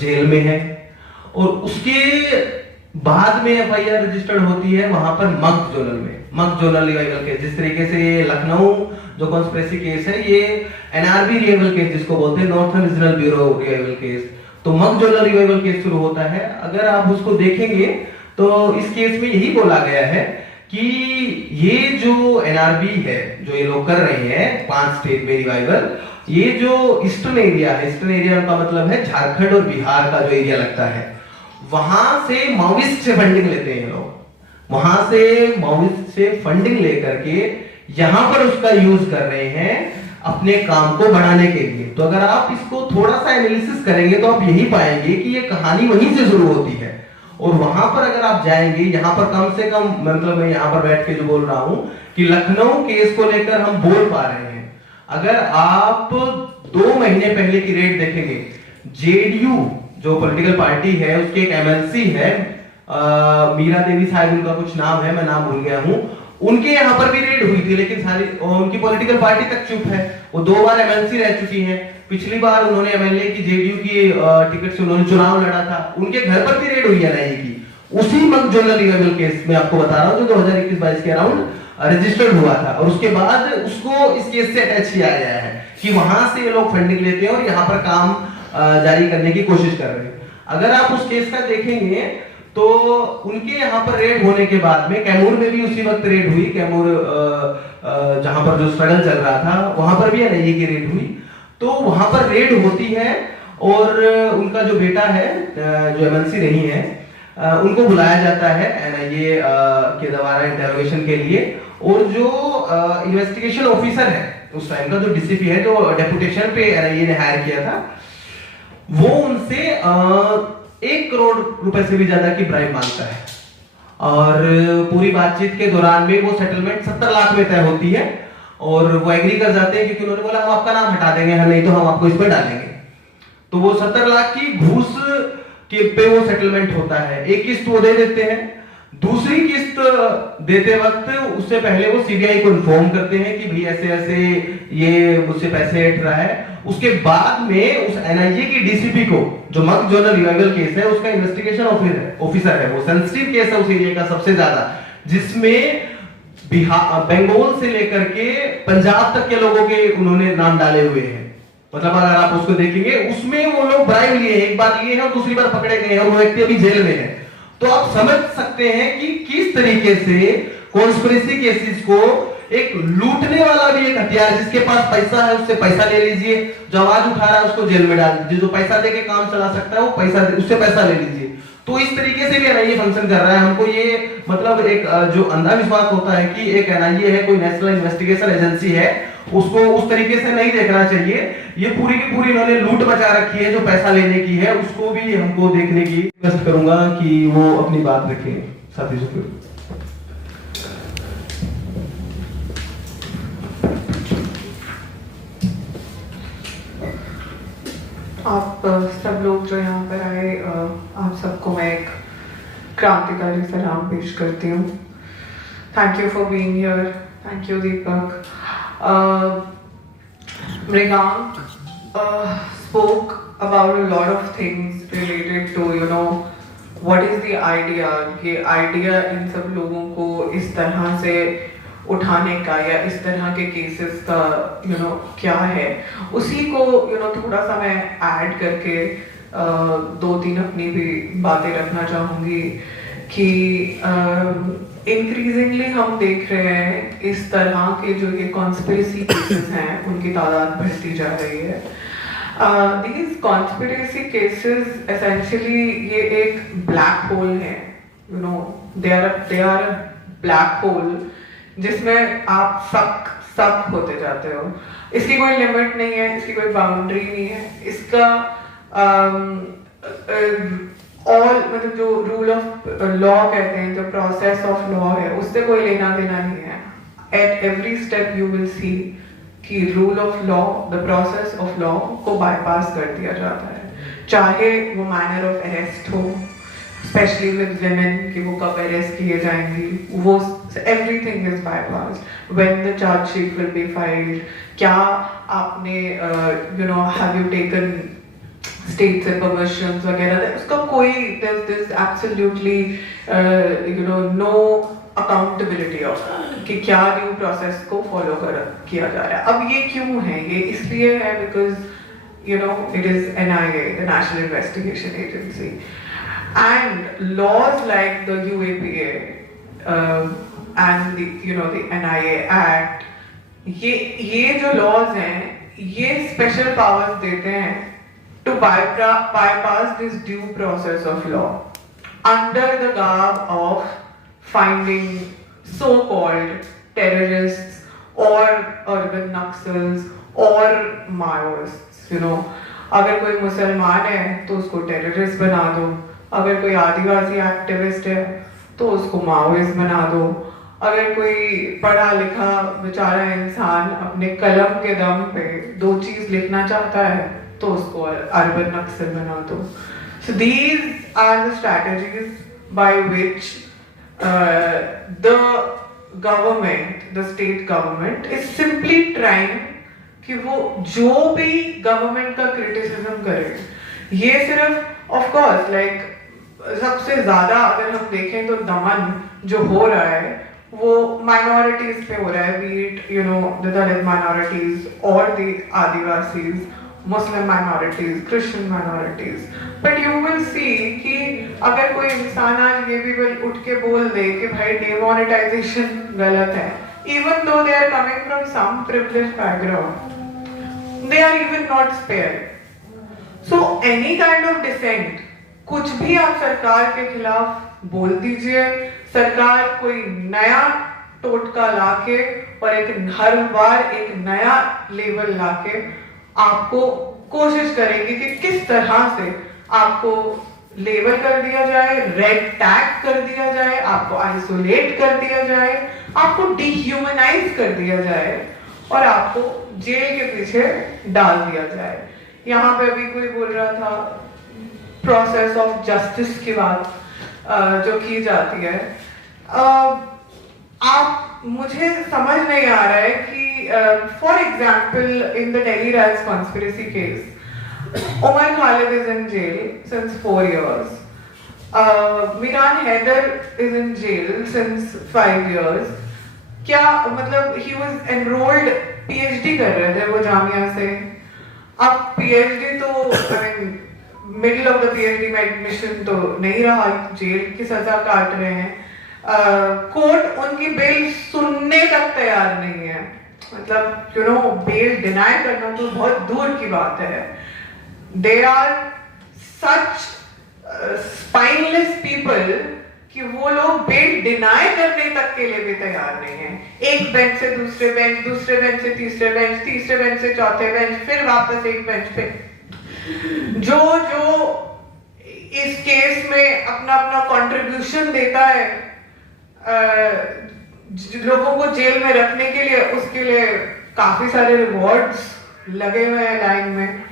जेल में हैं। और उसके बाद में एफआईआर रजिस्टर्ड होती है वहां पर मग जोनल रिवाइवल केस। जिस तरीके से लखनऊ जो कॉन्स्पिरेसी केस है ये एनआरबी रिवाइवल केस जिसको बोलते हैं, northern regional bureau revival case, तो मग जोनल रिवाइवल केस शुरू होता है। अगर आप उसको देखेंगे तो इस केस में यही बोला गया है कि ये जो एनआरबी है जो ये लोग कर रहे हैं 5 स्टेट में रिवाइवल, ये जो ईस्टर्न एरिया है, ईस्टर्न एरिया का मतलब है झारखंड और बिहार का जो एरिया लगता है, वहां से माओइस्ट से फंडिंग लेते हैं लोग। वहां से माओइस्ट से फंडिंग लेकर के यहां पर उसका यूज कर रहे हैं अपने काम को बढ़ाने के लिए। तो अगर आप इसको थोड़ा सा एनालिसिस करेंगे तो आप यही पाएंगे कि ये कहानी वहीं से शुरू होती है। और वहां पर अगर आप जाएंगे, यहाँ पर कम से कम मतलब मैं यहाँ पर बैठ के जो बोल रहा हूं कि लखनऊ केस को लेकर हम बोल पा रहे हैं। अगर आप 2 महीने पहले की रेट देखेंगे, जेडीयू जो पॉलिटिकल पार्टी है उसके एक एमएलसी है, मीरा देवी साहब उनका कुछ नाम है, मैं नाम भूल गया हूं, उनके यहाँ पर भी रेड हुई थी, लेकिन सारी उनकी पॉलिटिकल पार्टी तक चुप है। वो 2 बार एमएलसी रह चुकी हैं। पिछली बार उन्होंने एमएलए की जेडीयू की टिकट से उन्होंने चुनाव लड़ा था, उनके घर पर भी रेड हुई है एनआईए की। उसी मग जोनल रिवाइवल केस में आपको बता रहा हूं जो 2021-22 के अराउंड रजिस्टर्ड हुआ था। और उसके बाद उसको इस केस से अटैच किया गया है कि वहां से ये लोग फंडिंग लेते हैं और यहाँ पर काम जारी करने की कोशिश कर रहे हैं। अगर आप उस केस का देखेंगे तो उनके यहाँ पर रेड होने के बाद में कैमूर में भी उसी वक्त रेड हुई। कैमूर जहां पर जो स्ट्रगल चल रहा था वहां पर भी एनआईए की रेड हुई। तो वहां पर रेड होती है और उनका जो बेटा है जो एमएलसी रही है उनको बुलाया जाता है एनआईए के द्वारा इंटरोगेशन के लिए। और जो इन्वेस्टिगेशन ऑफिसर है उस टाइम का, जो डीसीपी है, जो डेपुटेशन पे एनआईए ने हायर किया था, वो उनसे 1 करोड़ रुपए से भी ज्यादा की ब्राइब मांगता है। और पूरी बातचीत के दौरान में वो सेटलमेंट 70 लाख में तय होती है और वो एग्री कर जाते हैं क्योंकि उन्होंने बोला हम आपका नाम हटा देंगे, नहीं तो हम आपको इस पर डालेंगे। तो वो 70 लाख की घूस के पे वो सेटलमेंट होता है। एक किस्त वो दे देते हैं, दूसरी किस्त देते वक्त उससे पहले वो सीबीआई को इन्फॉर्म करते हैं कि भाई ऐसे ऐसे ये मुझसे पैसे हट रहा है। उसके बाद में उस एनआईए की डीसीपी को, जो मग जोनल रिवाइवल केस है उसका इन्वेस्टिगेशन ऑफिसर है, वो सेंसिटिव केस है उस एरिया का सबसे ज्यादा, जिसमें बिहार बंगाल से लेकर के पंजाब तक के लोगों के उन्होंने नाम डाले हुए हैं। मतलब अगर आप उसको देखेंगे उसमें वो लोग ब्राइब लिए, एक बार लिए हैं और दूसरी बार पकड़े गए हैं और वो व्यक्ति अभी जेल में है। तो आप समझ सकते हैं कि किस तरीके से कॉन्स्पिरेसी केसेस को एक लूटने वाला भी एक हथियार, जिसके पास पैसा है उससे पैसा ले लीजिए, जो आवाज उठा रहा है उसको जेल में डाल दीजिए, जो पैसा देके काम चला सकता है वो पैसा उससे पैसा ले लीजिए। तो इस तरीके से भी एनआईए फंक्शन कर रहा है। हमको ये मतलब एक जो अंधविश्वास होता है कि एक एनआईए है, कोई नेशनल इन्वेस्टिगेशन एजेंसी है, उसको उस तरीके से नहीं देखना चाहिए। ये पूरी की पूरी इन्होंने लूट मचा रखी है, जो पैसा लेने की है उसको भी हमको देखने की रिक्वेस्ट करूंगा कि वो अपनी बात रखें। साथी से आप सब लोग जो यहाँ पर आए, आप सबको मैं एक क्रांतिकारी सलाम पेश करती हूँ। Thank you for being here. Thank you Deepak. Mrigank spoke about a lot of things related to, you know, what is the idea. ये idea इन सब लोगों को इस तरह से उठाने का या इस तरह के केसेस का, you know, क्या है, उसी को, you know, थोड़ा सा मैं ऐड करके 2-3 अपनी भी बातें रखना चाहूँगी कि इंक्रीजिंगली हम देख रहे हैं इस तरह के जो ये कॉन्स्पिरेसी केसेस हैं उनकी तादाद बढ़ती जा रही है. These conspiracy cases essentially ये एक black hole है, you know, they are a black hole जिसमें आप सक होते जाते हो. इसकी कोई लिमिट नहीं है, इसकी कोई बाउंड्री नहीं है, इसका मतलब जो रूल ऑफ लॉ कहते हैं, जो प्रोसेस ऑफ लॉ है, उससे कोई लेना देना नहीं है. At every step you will see कि rule of law, the process of law को बाईपास कर दिया जाता है. चाहे वो मैनर ऑफ अरेस्ट हो, स्पेशली विद विमेन, कि वो कब अरेस्ट किए जाएंगी, वो everything is bypassed. When the chargesheet will be filed, क्या आपने you know have you taken state से परमिशंस वगैरह, उसका कोई this absolutely you know no accountability of कि क्या ड्यू प्रोसेस को फॉलो किया जा रहा है. अब ये क्यों है? ये इसलिए है because you know it is NIA, the national investigation agency, and laws like the UAPA and the NIA act, ये जो लॉज हैं ये स्पेशल पावर्स देते हैं to bypass this due process of law under the garb of finding so-called terrorists or urban Naxals or Maoists. You know, अगर कोई मुसलमान है तो उसको टेररिस्ट बना दो, अगर कोई आदिवासी एक्टिविस्ट है तो उसको माओइस्ट बना दो, अगर कोई पढ़ा लिखा बेचारा इंसान अपने कलम के दम पे 2 चीज लिखना चाहता है तो उसको अर्बन नक्सल बना दो. So these are the strategies by which the government, the state government is simply trying कि वो जो भी गवर्नमेंट का क्रिटिसिज्म करे, ये सिर्फ ऑफ कोर्स लाइक सबसे ज्यादा अगर हम देखें तो दमन जो हो रहा है वो माइनॉरिटीज पे हो रहा है, be it you know the Dalit minorities और the Adivasis, Muslim minorities, Christian minorities. But you will see कि अगर कोई इंसान आज ये भी उठ के बोल दे कि भाई डिमोनेटाइजेशन गलत है, even though they are coming from some privileged background, they are even not spared. So any kind of dissent, कुछ भी आप सरकार के खिलाफ बोल दीजिए, सरकार कोई नया टोटका लाके और हर बार एक नया लेवल लाके आपको कोशिश करेंगे कि किस तरह से आपको लेबल कर दिया जाए, रेड टैग कर दिया जाए, आपको आइसोलेट कर दिया जाए, आपको डिह्यूमनाइज कर दिया जाए और आपको जेल के पीछे डाल दिया जाए. यहाँ पे अभी कोई बोल रहा था प्रोसेस ऑफ जस्टिस की बात जो की जाती है. आप मुझे समझ नहीं आ रहा है कि for example in the Delhi Riots conspiracy case, Umar Khalid is in jail since 4 years. Miran Haider is in jail since 5 years. क्या मतलब he was enrolled PhD कर रहे थे वो जामिया से. अब PhD तो I mean middle of the PhD में एडमिशन तो नहीं रहा, जेल की सजा काट रहे हैं. कोर्ट उनकी बेल सुनने तक तैयार नहीं है. मतलब यू नो बेल डिनाई करना तो बहुत दूर की बात है. They are such spineless people कि वो लोग बेल डिनाई करने तक के लिए भी तैयार नहीं है. एक बेंच से दूसरे बेंच, दूसरे बेंच से तीसरे बेंच, तीसरे बेंच से चौथे बेंच, फिर वापस एक बेंच पे. जो इस केस में अपना अपना कंट्रीब्यूशन देता है लोगों को जेल में रखने के लिए, उसके लिए काफी सारे रिवॉर्ड्स लगे हुए हैं लाइन में.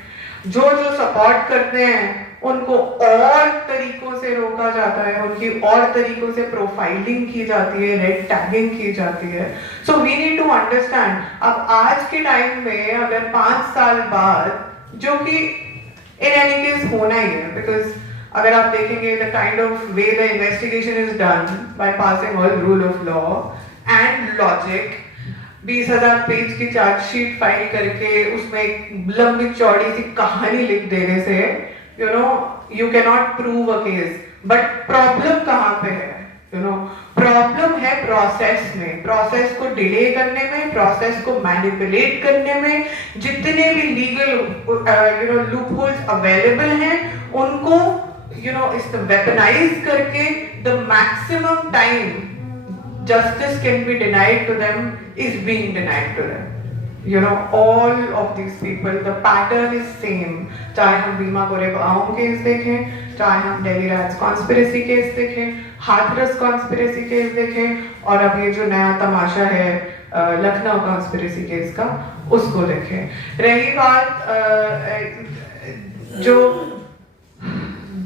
जो सपोर्ट करते हैं उनको और तरीकों से रोका जाता है, उनकी और तरीकों से प्रोफाइलिंग की जाती है, रेड टैगिंग की जाती है. So we need to understand. अब आज के टाइम में अगर 5 साल बाद जो कि इन एनी केस होना ही है, बिकॉज अगर आप देखेंगे the kind of way the investigation is done by passing all rule of law and logic, 20,000 page की चार्जशीट फाइल करके उसमें एक लंबी चौड़ी सी कहानी लिख देने से you cannot prove a case. But problem कहाँ पे है? प्रॉब्लम है प्रोसेस में, प्रोसेस को डिले करने में, प्रोसेस को मैनिपुलेट करने में। जितने भी लीगल लूप होल्स अवेलेबल हैं उनको वेपनाइज करके the maximum time justice can be denied to them is being denied to them. All of these people, the pattern is same. चाहे हम भीमा कोरेगांव केस देखें, चाहे हम दिल्ली राइट्स कॉन्स्पिरेसी केस देखें, Hathras conspiracy case देखें, और अब ये जो नया तमाशा है लखनऊ कॉन्स्पिरेसी केस का, उसको देखें। रही बात जो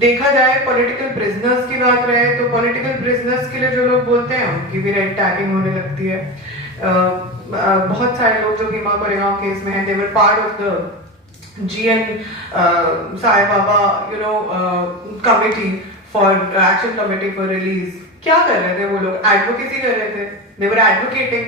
देखा जाए पॉलिटिकल प्रिजनर्स की बात रहे, तो पॉलिटिकल प्रिजनर्स के लिए जो लोग बोलते हैं उनकी भी रेड टैगिंग होने लगती है। बहुत सारे लोग जो भीमा कोरेगांव केस में हैं, they were part of the GN Sai Baba committee for action committee for release. क्या कर रहे थे वो लोग? एडवोकेसी कर रहे थे, दे वर एडवोकेटिंग।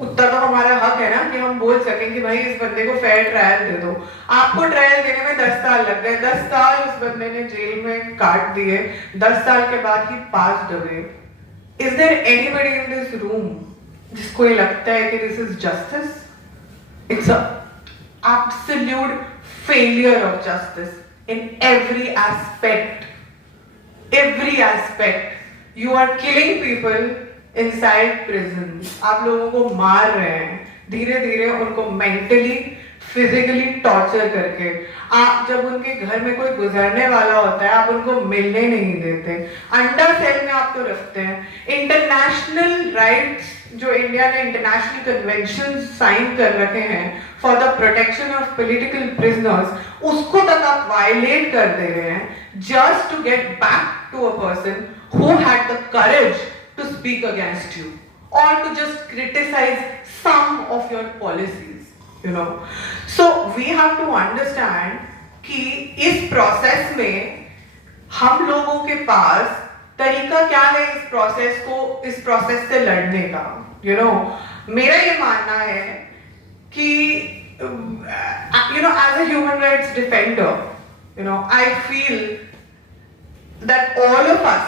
उतना तो हमारा हक है ना कि हम बोल सकें कि भाई इस बंदे को फेयर ट्रायल दे दो। आपको ट्रायल देने में 10 साल लग गए, 10 साल उस बंदे ने जेल में काट दिए, 10 साल के बाद ही pass away. Is there anybody in this room जिसको ये लगता है कि this is justice? It's a absolute failure of justice in every aspect. Every aspect. You are killing people inside prison. आप लोगों को मार रहे हैं धीरे धीरे, उनको मेंटली फिजिकली टॉर्चर करके। आप जब उनके घर में कोई गुजरने वाला होता है, आप उनको मिलने नहीं देते, अंडर सेल में आपको रखते हैं। इंटरनेशनल राइट्स जो इंडिया ने इंटरनेशनल कन्वेंशन साइन कर रखे हैं for the protection of political prisoners, उसको तक आप वायलेट कर दे रहे हैं just to get back to a person who had the courage to speak against you or to just criticize some of your policies, so we have to understand कि इस process में हम लोगों के पास तरीका क्या है इस प्रोसेस से लड़ने का। मेरा ये मानना है कि as a human rights defender, I feel that all of us,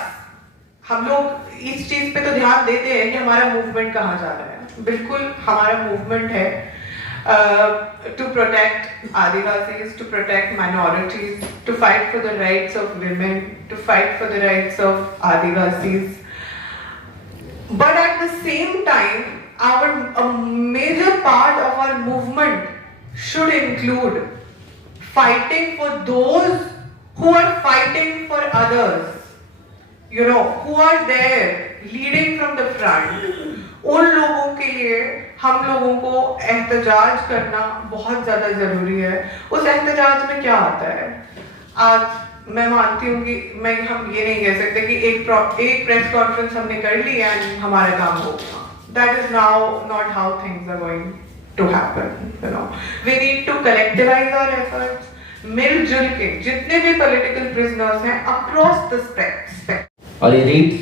हम लोग इस चीज पे तो ध्यान देते हैं कि हमारा मूवमेंट कहाँ जा रहा है। बिल्कुल हमारा मूवमेंट है to protect Adivasis, to protect minorities, to fight for the rights of women, to fight for the rights of Adivasis. But at the same time a major part of our movement should include fighting for those who are fighting for others, who are there leading from the front. उन लोगों के लिए हम लोगों को एहतजाज करना बहुत ज्यादा जरूरी है। उस एहतजाज में क्या आता है? आज मैं मानती हूँ कि हम ये नहीं कह सकते कि एक प्रेस कॉन्फ्रेंस हमने कर ली एंड हमारा काम हो गया। That is now not how things are going to happen. We need to collectivize our efforts. मिलजुल के जितने भी पॉलिटिकल प्रिजनर्स हैं अक्रॉस द स्पेक्ट्रम, और ये रीत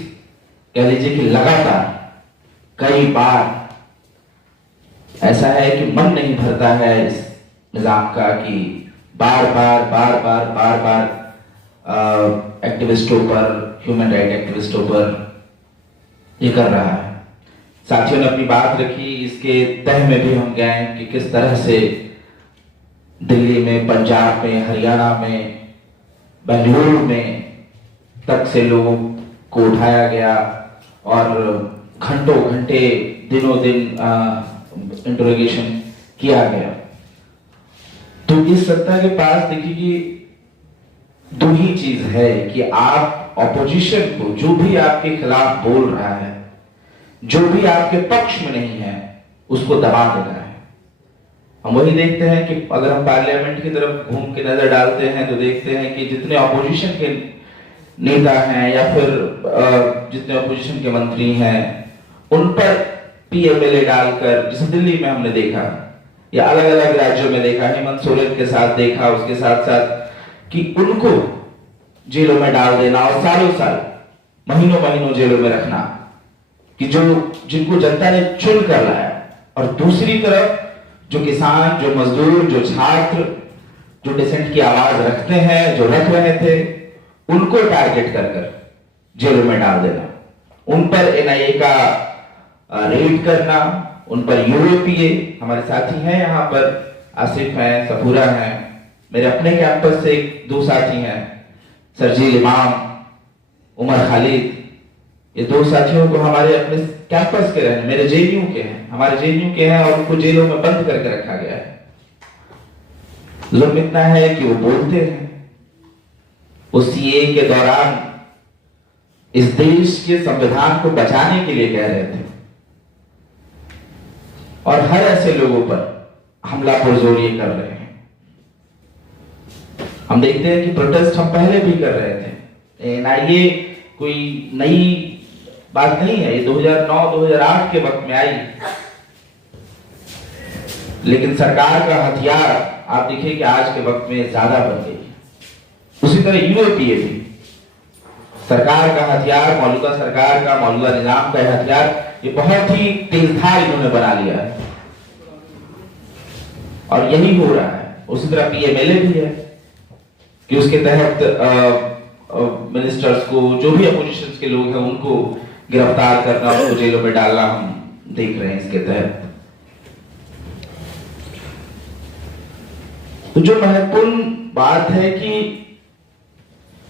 कह लीजिए कि लगातार कई बार ऐसा है कि मन नहीं भरता है इस निजाम का कि बार बार एक्टिविस्टों पर, ह्यूमन राइट एक्टिविस्टों पर ये कर रहा है। साथियों ने अपनी बात रखी, इसके तह में भी हम गए कि किस तरह से दिल्ली में, पंजाब में, हरियाणा में, बेंगलुरु में तक से लोगों को उठाया गया और घंटों घंटे, दिनों दिन इंटरोगेशन किया गया। तो इस सत्ता के पास देखिए कि दो ही चीज है कि आप ऑपोजिशन को, जो भी आपके खिलाफ बोल रहा है, जो भी आपके पक्ष में नहीं है, उसको दबा देना है। हम वही देखते हैं कि अगर हम पार्लियामेंट की तरफ घूम के नजर डालते हैं तो देखते हैं कि जितने ऑपोजिशन के नेता हैं या फिर जितने ऑपोजिशन के मंत्री हैं, उन पर PMLA डालकर, जैसे दिल्ली में हमने देखा या अलग अलग राज्यों में देखा, हेमंत सोरेन के साथ देखा, उसके साथ साथ कि उनको जेलों में डाल देना और सालों साल महीनों महीनों जेलों में रखना, कि जो जिनको जनता ने चुन कर लाया, और दूसरी तरफ जो किसान, जो मजदूर, जो छात्र, जो डिसेंट की आवाज रखते हैं, जो रख रहे थे, उनको टारगेट कर कर जेलों में डाल देना, उन पर एनआईए का रेड करना, उन पर यूरोपीए, हमारे साथी हैं यहाँ पर, आसिफ हैं, सफूरा हैं, मेरे अपने कैंपस से 2 साथी हैं, सरजील इमाम, उमर खालिद, ये 2 साथियों को हमारे अपने कैंपस के रहने, मेरे जेएनयू के हैं, हमारे जेएनयू के हैं, और उनको जेलों में बंद करके रखा गया है। जुल्म इतना है कि वो बोलते हैं, वो सीए के दौरान इस देश के संविधान को बचाने के लिए कह रहे थे, और हर ऐसे लोगों पर हमला पुरजोर ये कर रहे हैं। हम देखते हैं कि प्रोटेस्ट हम पहले भी कर रहे थे, एनआईए कोई नई बात नहीं है, ये 2009-2008 के वक्त में आई, लेकिन सरकार का हथियार आप देखिए कि आज के वक्त में ज्यादा बन गई। उसी तरह यूएपीए भी सरकार का हथियार, मौजूदा सरकार का, मौजूदा निजाम का हथियार, ये बहुत ही तेजधार इन्होंने बना लिया है, और यही हो रहा है। उसी तरह पीएमएलए भी है कि उसके तहत मिनिस्टर्स को, जो भी अपोजिशन के लोग हैं, उनको गिरफ्तार करना, उनको जेलों में डालना हम देख रहे हैं इसके तहत। तो जो महत्वपूर्ण बात है कि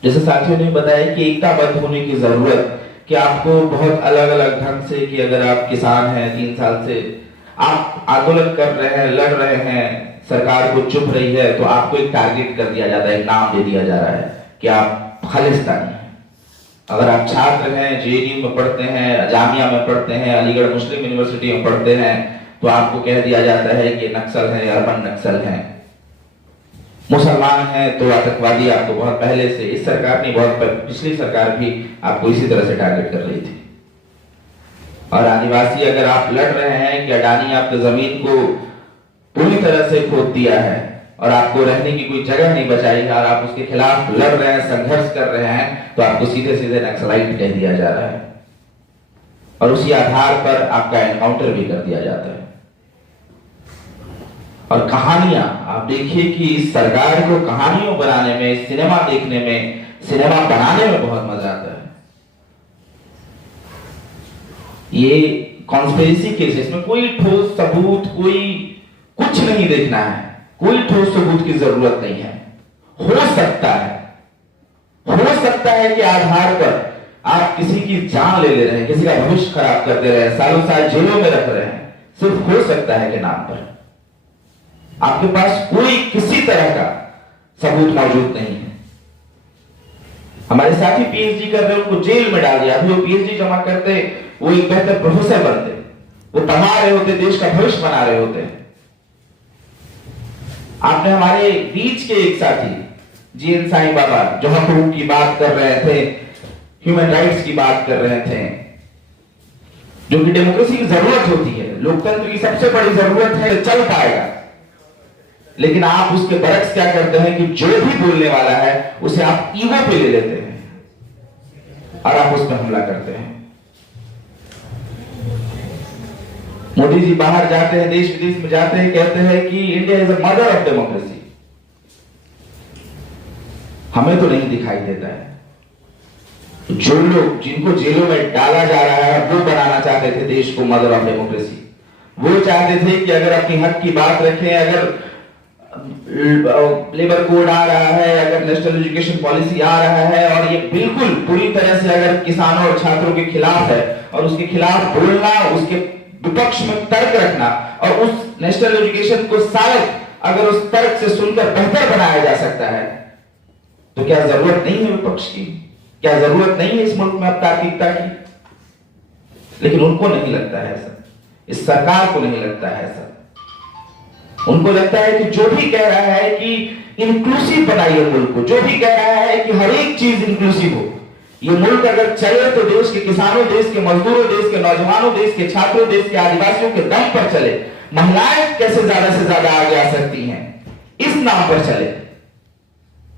जैसे साथियों ने बताया कि एकताबद्ध होने की जरूरत, कि आपको बहुत अलग अलग ढंग से, कि अगर आप किसान हैं, 3 साल से आप आंदोलन कर रहे हैं, लड़ रहे हैं, सरकार को चुप रही है, तो आपको एक टारगेट कर दिया जाता है, एक नाम दे दिया जा रहा है कि आप खालिस्तानी हैं। अगर आप छात्र हैं, जेएनयू में पढ़ते हैं, जामिया में पढ़ते हैं, अलीगढ़ मुस्लिम यूनिवर्सिटी में पढ़ते हैं, तो आपको कह दिया जाता है कि नक्सल है, अर्बन नक्सल है। मुसलमान हैं तो आतंकवादी, आपको बहुत पहले से, इस सरकार ने, बहुत पिछली सरकार भी आपको इसी तरह से टारगेट कर रही थी। और आदिवासी, अगर आप लड़ रहे हैं कि अडानी आपकी जमीन को पूरी तरह से खोद दिया है और आपको रहने की कोई जगह नहीं बचाई है, और आप उसके खिलाफ लड़ रहे हैं, संघर्ष कर रहे हैं, तो आपको सीधे सीधे नक्सलाइट कह दिया जा रहा है, और उसी आधार पर आपका एनकाउंटर भी कर दिया जाता है। और कहानियां आप देखिए कि इस सरकार को कहानियों बनाने में, सिनेमा देखने में, सिनेमा बनाने में बहुत मजा आता है। ये कॉन्स्पिरेसी केस, इसमें कोई ठोस सबूत, कोई कुछ नहीं देखना है, कोई ठोस सबूत की जरूरत नहीं है। हो सकता है कि आधार पर आप किसी की जान ले रहे हैं, किसी का भविष्य खराब कर दे रहे हैं, सालों साल जेलों में रख रहे हैं, सिर्फ हो सकता है के नाम पर आपके पास कोई किसी तरह का सबूत मौजूद नहीं है। हमारे साथी पीएचडी कर रहे हैं, उनको जेल में डाल दिया, अभी वो पीएचडी जमा करते, वो एक बेहतर प्रोफेसर बनते, वो पढ़ा रहे होते, देश का भविष्य बना रहे होते। आपने हमारे बीच के एक साथी जीएन साईं बाबा, जो हकूक की बात कर रहे थे, ह्यूमन राइट्स की बात कर रहे थे, जो कि डेमोक्रेसी की जरूरत होती है, लोकतंत्र की सबसे बड़ी जरूरत है, चल पाएगा। लेकिन आप उसके बरक्स क्या करते हैं कि जो भी बोलने वाला है उसे आप ईगो पे ले लेते हैं और आप उस पर हमला करते हैं। मोदी जी बाहर जाते हैं, देश विदेश में जाते हैं, कहते हैं कि India is a mother of democracy. हमें तो नहीं दिखाई देता है। जो लोग, जिनको जेलों में डाला जा रहा है, वो बनाना चाहते थे देश को मदर ऑफ डेमोक्रेसी। वो चाहते थे कि अगर अपनी हक की बात रखें, अगर लेबर कोड आ रहा है, अगर नेशनल एजुकेशन पॉलिसी आ रहा है, और ये बिल्कुल पूरी तरह से अगर किसानों और छात्रों के खिलाफ है, और उसके खिलाफ बोलना, उसके विपक्ष में तर्क रखना, और उस नेशनल एजुकेशन को शायद अगर उस तर्क से सुनकर बेहतर बनाया जा सकता है, तो क्या जरूरत नहीं है विपक्ष की? क्या जरूरत नहीं है इस मुल्क में अब तार्किकता की? लेकिन उनको नहीं लगता है ऐसा, इस सरकार को नहीं लगता है ऐसा। उनको लगता है कि जो भी कह रहा है कि इंक्लूसिव बनाइए मुल्क को, जो भी कह रहा है कि हर एक चीज इंक्लूसिव हो, ये मुल्क अगर चले तो देश के किसानों, देश के मजदूरों, देश के नौजवानों, देश के छात्रों, देश के आदिवासियों के दम पर चले। महिलाएं कैसे ज्यादा से ज्यादा आगे आ सकती हैं, इस नाम पर चले,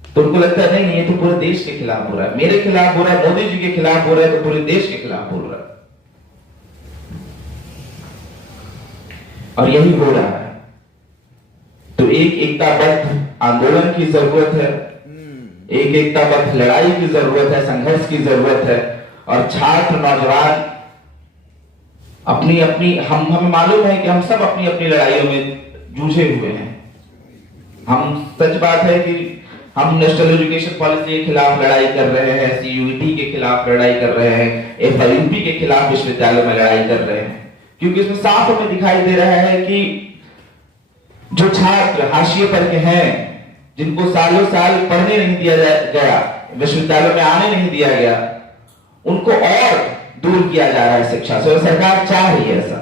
तो उनको लगता है नहीं, ये तो पूरे देश के खिलाफ हो रहा है, मेरे खिलाफ हो रहा है, मोदी जी के खिलाफ हो रहा है, तो पूरे देश के खिलाफ बोल रहा है। और यही हो रहा है। तो एक एकताबद्ध आंदोलन की जरूरत है, एक एकताबद्ध लड़ाई की जरूरत है, संघर्ष की जरूरत है। और छात्र, नौजवान अपनी अपनी, हमें मालूम है कि हम सब अपनी अपनी लड़ाइयों में जूझे हुए हैं। हम, सच बात है कि हम नेशनल एजुकेशन पॉलिसी के खिलाफ लड़ाई कर रहे हैं, CUET के खिलाफ लड़ाई कर रहे हैं, FIUP के खिलाफ विश्वविद्यालय में लड़ाई कर रहे हैं, क्योंकि इसमें साफ हमें दिखाई दे रहा है कि जो छात्र हाशिए पर के हैं, जिनको सालों साल पढ़ने नहीं दिया गया, विश्वविद्यालय में आने नहीं दिया गया, उनको और दूर किया जा रहा है शिक्षा से, और सरकार चाह रही है ऐसा।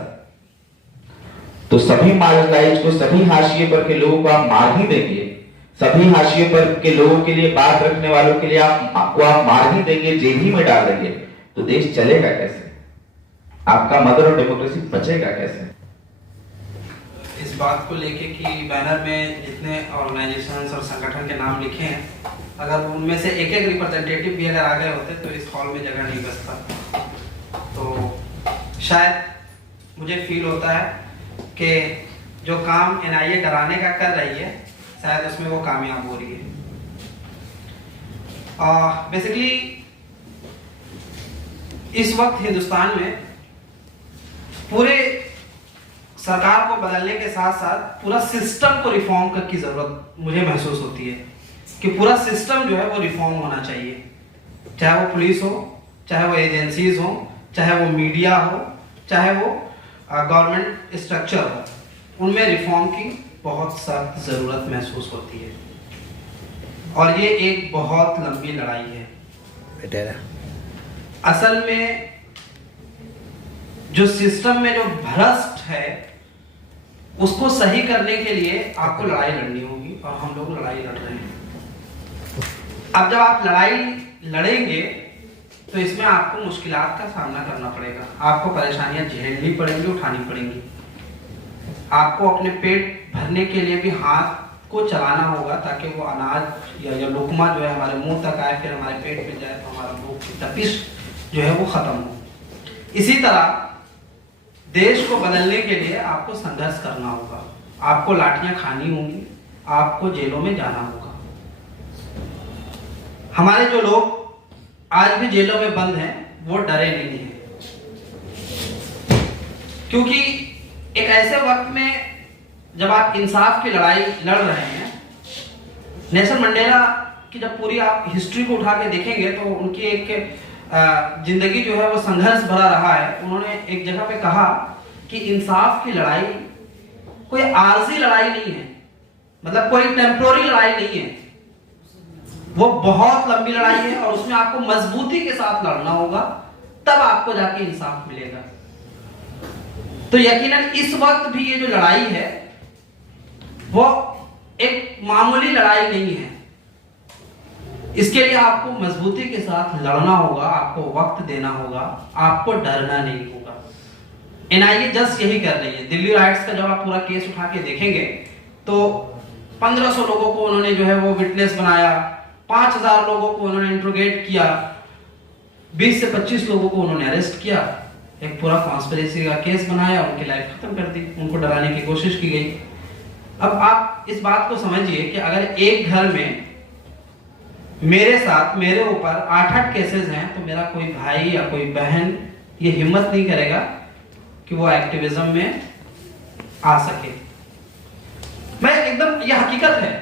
तो सभी मार्जिनलाइज को, सभी हाशिए पर के लोगों को आप मार ही देंगे, सभी हाशिए पर के लोगों के लिए, बात रखने वालों के लिए आप मार ही देंगे, जेल ही में डाल देंगे, तो देश चलेगा कैसे? आपका मदर और डेमोक्रेसी बचेगा कैसे? इस बात को लेके कि बैनर में जितने ऑर्गेनाइजेशंस और संगठन के नाम लिखे हैं, अगर उनमें से एक एक रिप्रेजेंटेटिव भी अगर आ गए होते तो इस हॉल में जगह नहीं बचता। तो शायद मुझे फील होता है कि जो काम NIA डराने का कर रही है, शायद उसमें वो कामयाब हो रही है। बेसिकली इस वक्त हिंदुस्तान में पूरे सरकार को बदलने के साथ साथ पूरा सिस्टम को रिफॉर्म की जरूरत मुझे महसूस होती है, कि पूरा सिस्टम जो है वो रिफॉर्म होना चाहिए, चाहे वो पुलिस हो, चाहे वो एजेंसीज हो, चाहे वो मीडिया हो, चाहे वो गवर्नमेंट स्ट्रक्चर हो, उनमें रिफॉर्म की बहुत सख्त जरूरत महसूस होती है। और ये एक बहुत लंबी लड़ाई है। असल में जो सिस्टम में जो भ्रष्ट है, उसको सही करने के लिए आपको लड़ाई लड़नी होगी, और हम लोग लड़ाई लड़ रहे हैं। अब जब आप लड़ाई लड़ेंगे तो इसमें आपको मुश्किलात का सामना करना पड़ेगा, आपको परेशानियां झेलनी पड़ेंगी, उठानी पड़ेंगी। आपको अपने पेट भरने के लिए भी हाथ को चलाना होगा, ताकि वो अनाज या लुकमा जो है हमारे मुंह तक आए, फिर हमारे पेट में जाए, तो हमारा भूख की तपिश जो है वो खत्म हो। इसी तरह देश को बदलने के लिए आपको संघर्ष करना होगा, आपको लाठियां खानी होंगी, आपको जेलों में जाना होगा। हमारे जो लोग आज भी जेलों में बंद हैं, वो डरे नहीं हैं, क्योंकि एक ऐसे वक्त में जब आप इंसाफ की लड़ाई लड़ रहे हैं, नेल्सन मंडेला की जब पूरी आप हिस्ट्री को उठा के देखेंगे तो उनकी एक जिंदगी जो है वो संघर्ष भरा रहा है। उन्होंने एक जगह पे कहा कि इंसाफ की लड़ाई कोई आरजी लड़ाई नहीं है, मतलब कोई टेम्पोररी लड़ाई नहीं है, वो बहुत लंबी लड़ाई है, और उसमें आपको मजबूती के साथ लड़ना होगा, तब आपको जाके इंसाफ मिलेगा। तो यकीनन इस वक्त भी ये जो लड़ाई है वो एक मामूली लड़ाई नहीं है। इसके लिए आपको मजबूती के साथ लड़ना होगा, आपको वक्त देना होगा, आपको डरना नहीं होगा। NIA जस्ट यही कर रही है। दिल्ली राइट्स का जब आप पूरा केस उठा के देखेंगे तो 1500 लोगों को उन्होंने जो है वो विटनेस बनाया, 5000 लोगों को उन्होंने इंट्रोगेट किया, 20 से 25 लोगों को उन्होंने अरेस्ट किया, एक पूरा कॉन्स्पिरेसी का केस बनाया, उनकी लाइफ खत्म कर दी, उनको डराने की कोशिश की गई। अब आप इस बात को समझिए कि अगर एक घर में मेरे साथ, मेरे ऊपर 8-8 केसेस हैं, तो मेरा कोई भाई या कोई बहन ये हिम्मत नहीं करेगा कि वो एक्टिविज्म में आ सके। मैं एकदम, ये हकीकत है,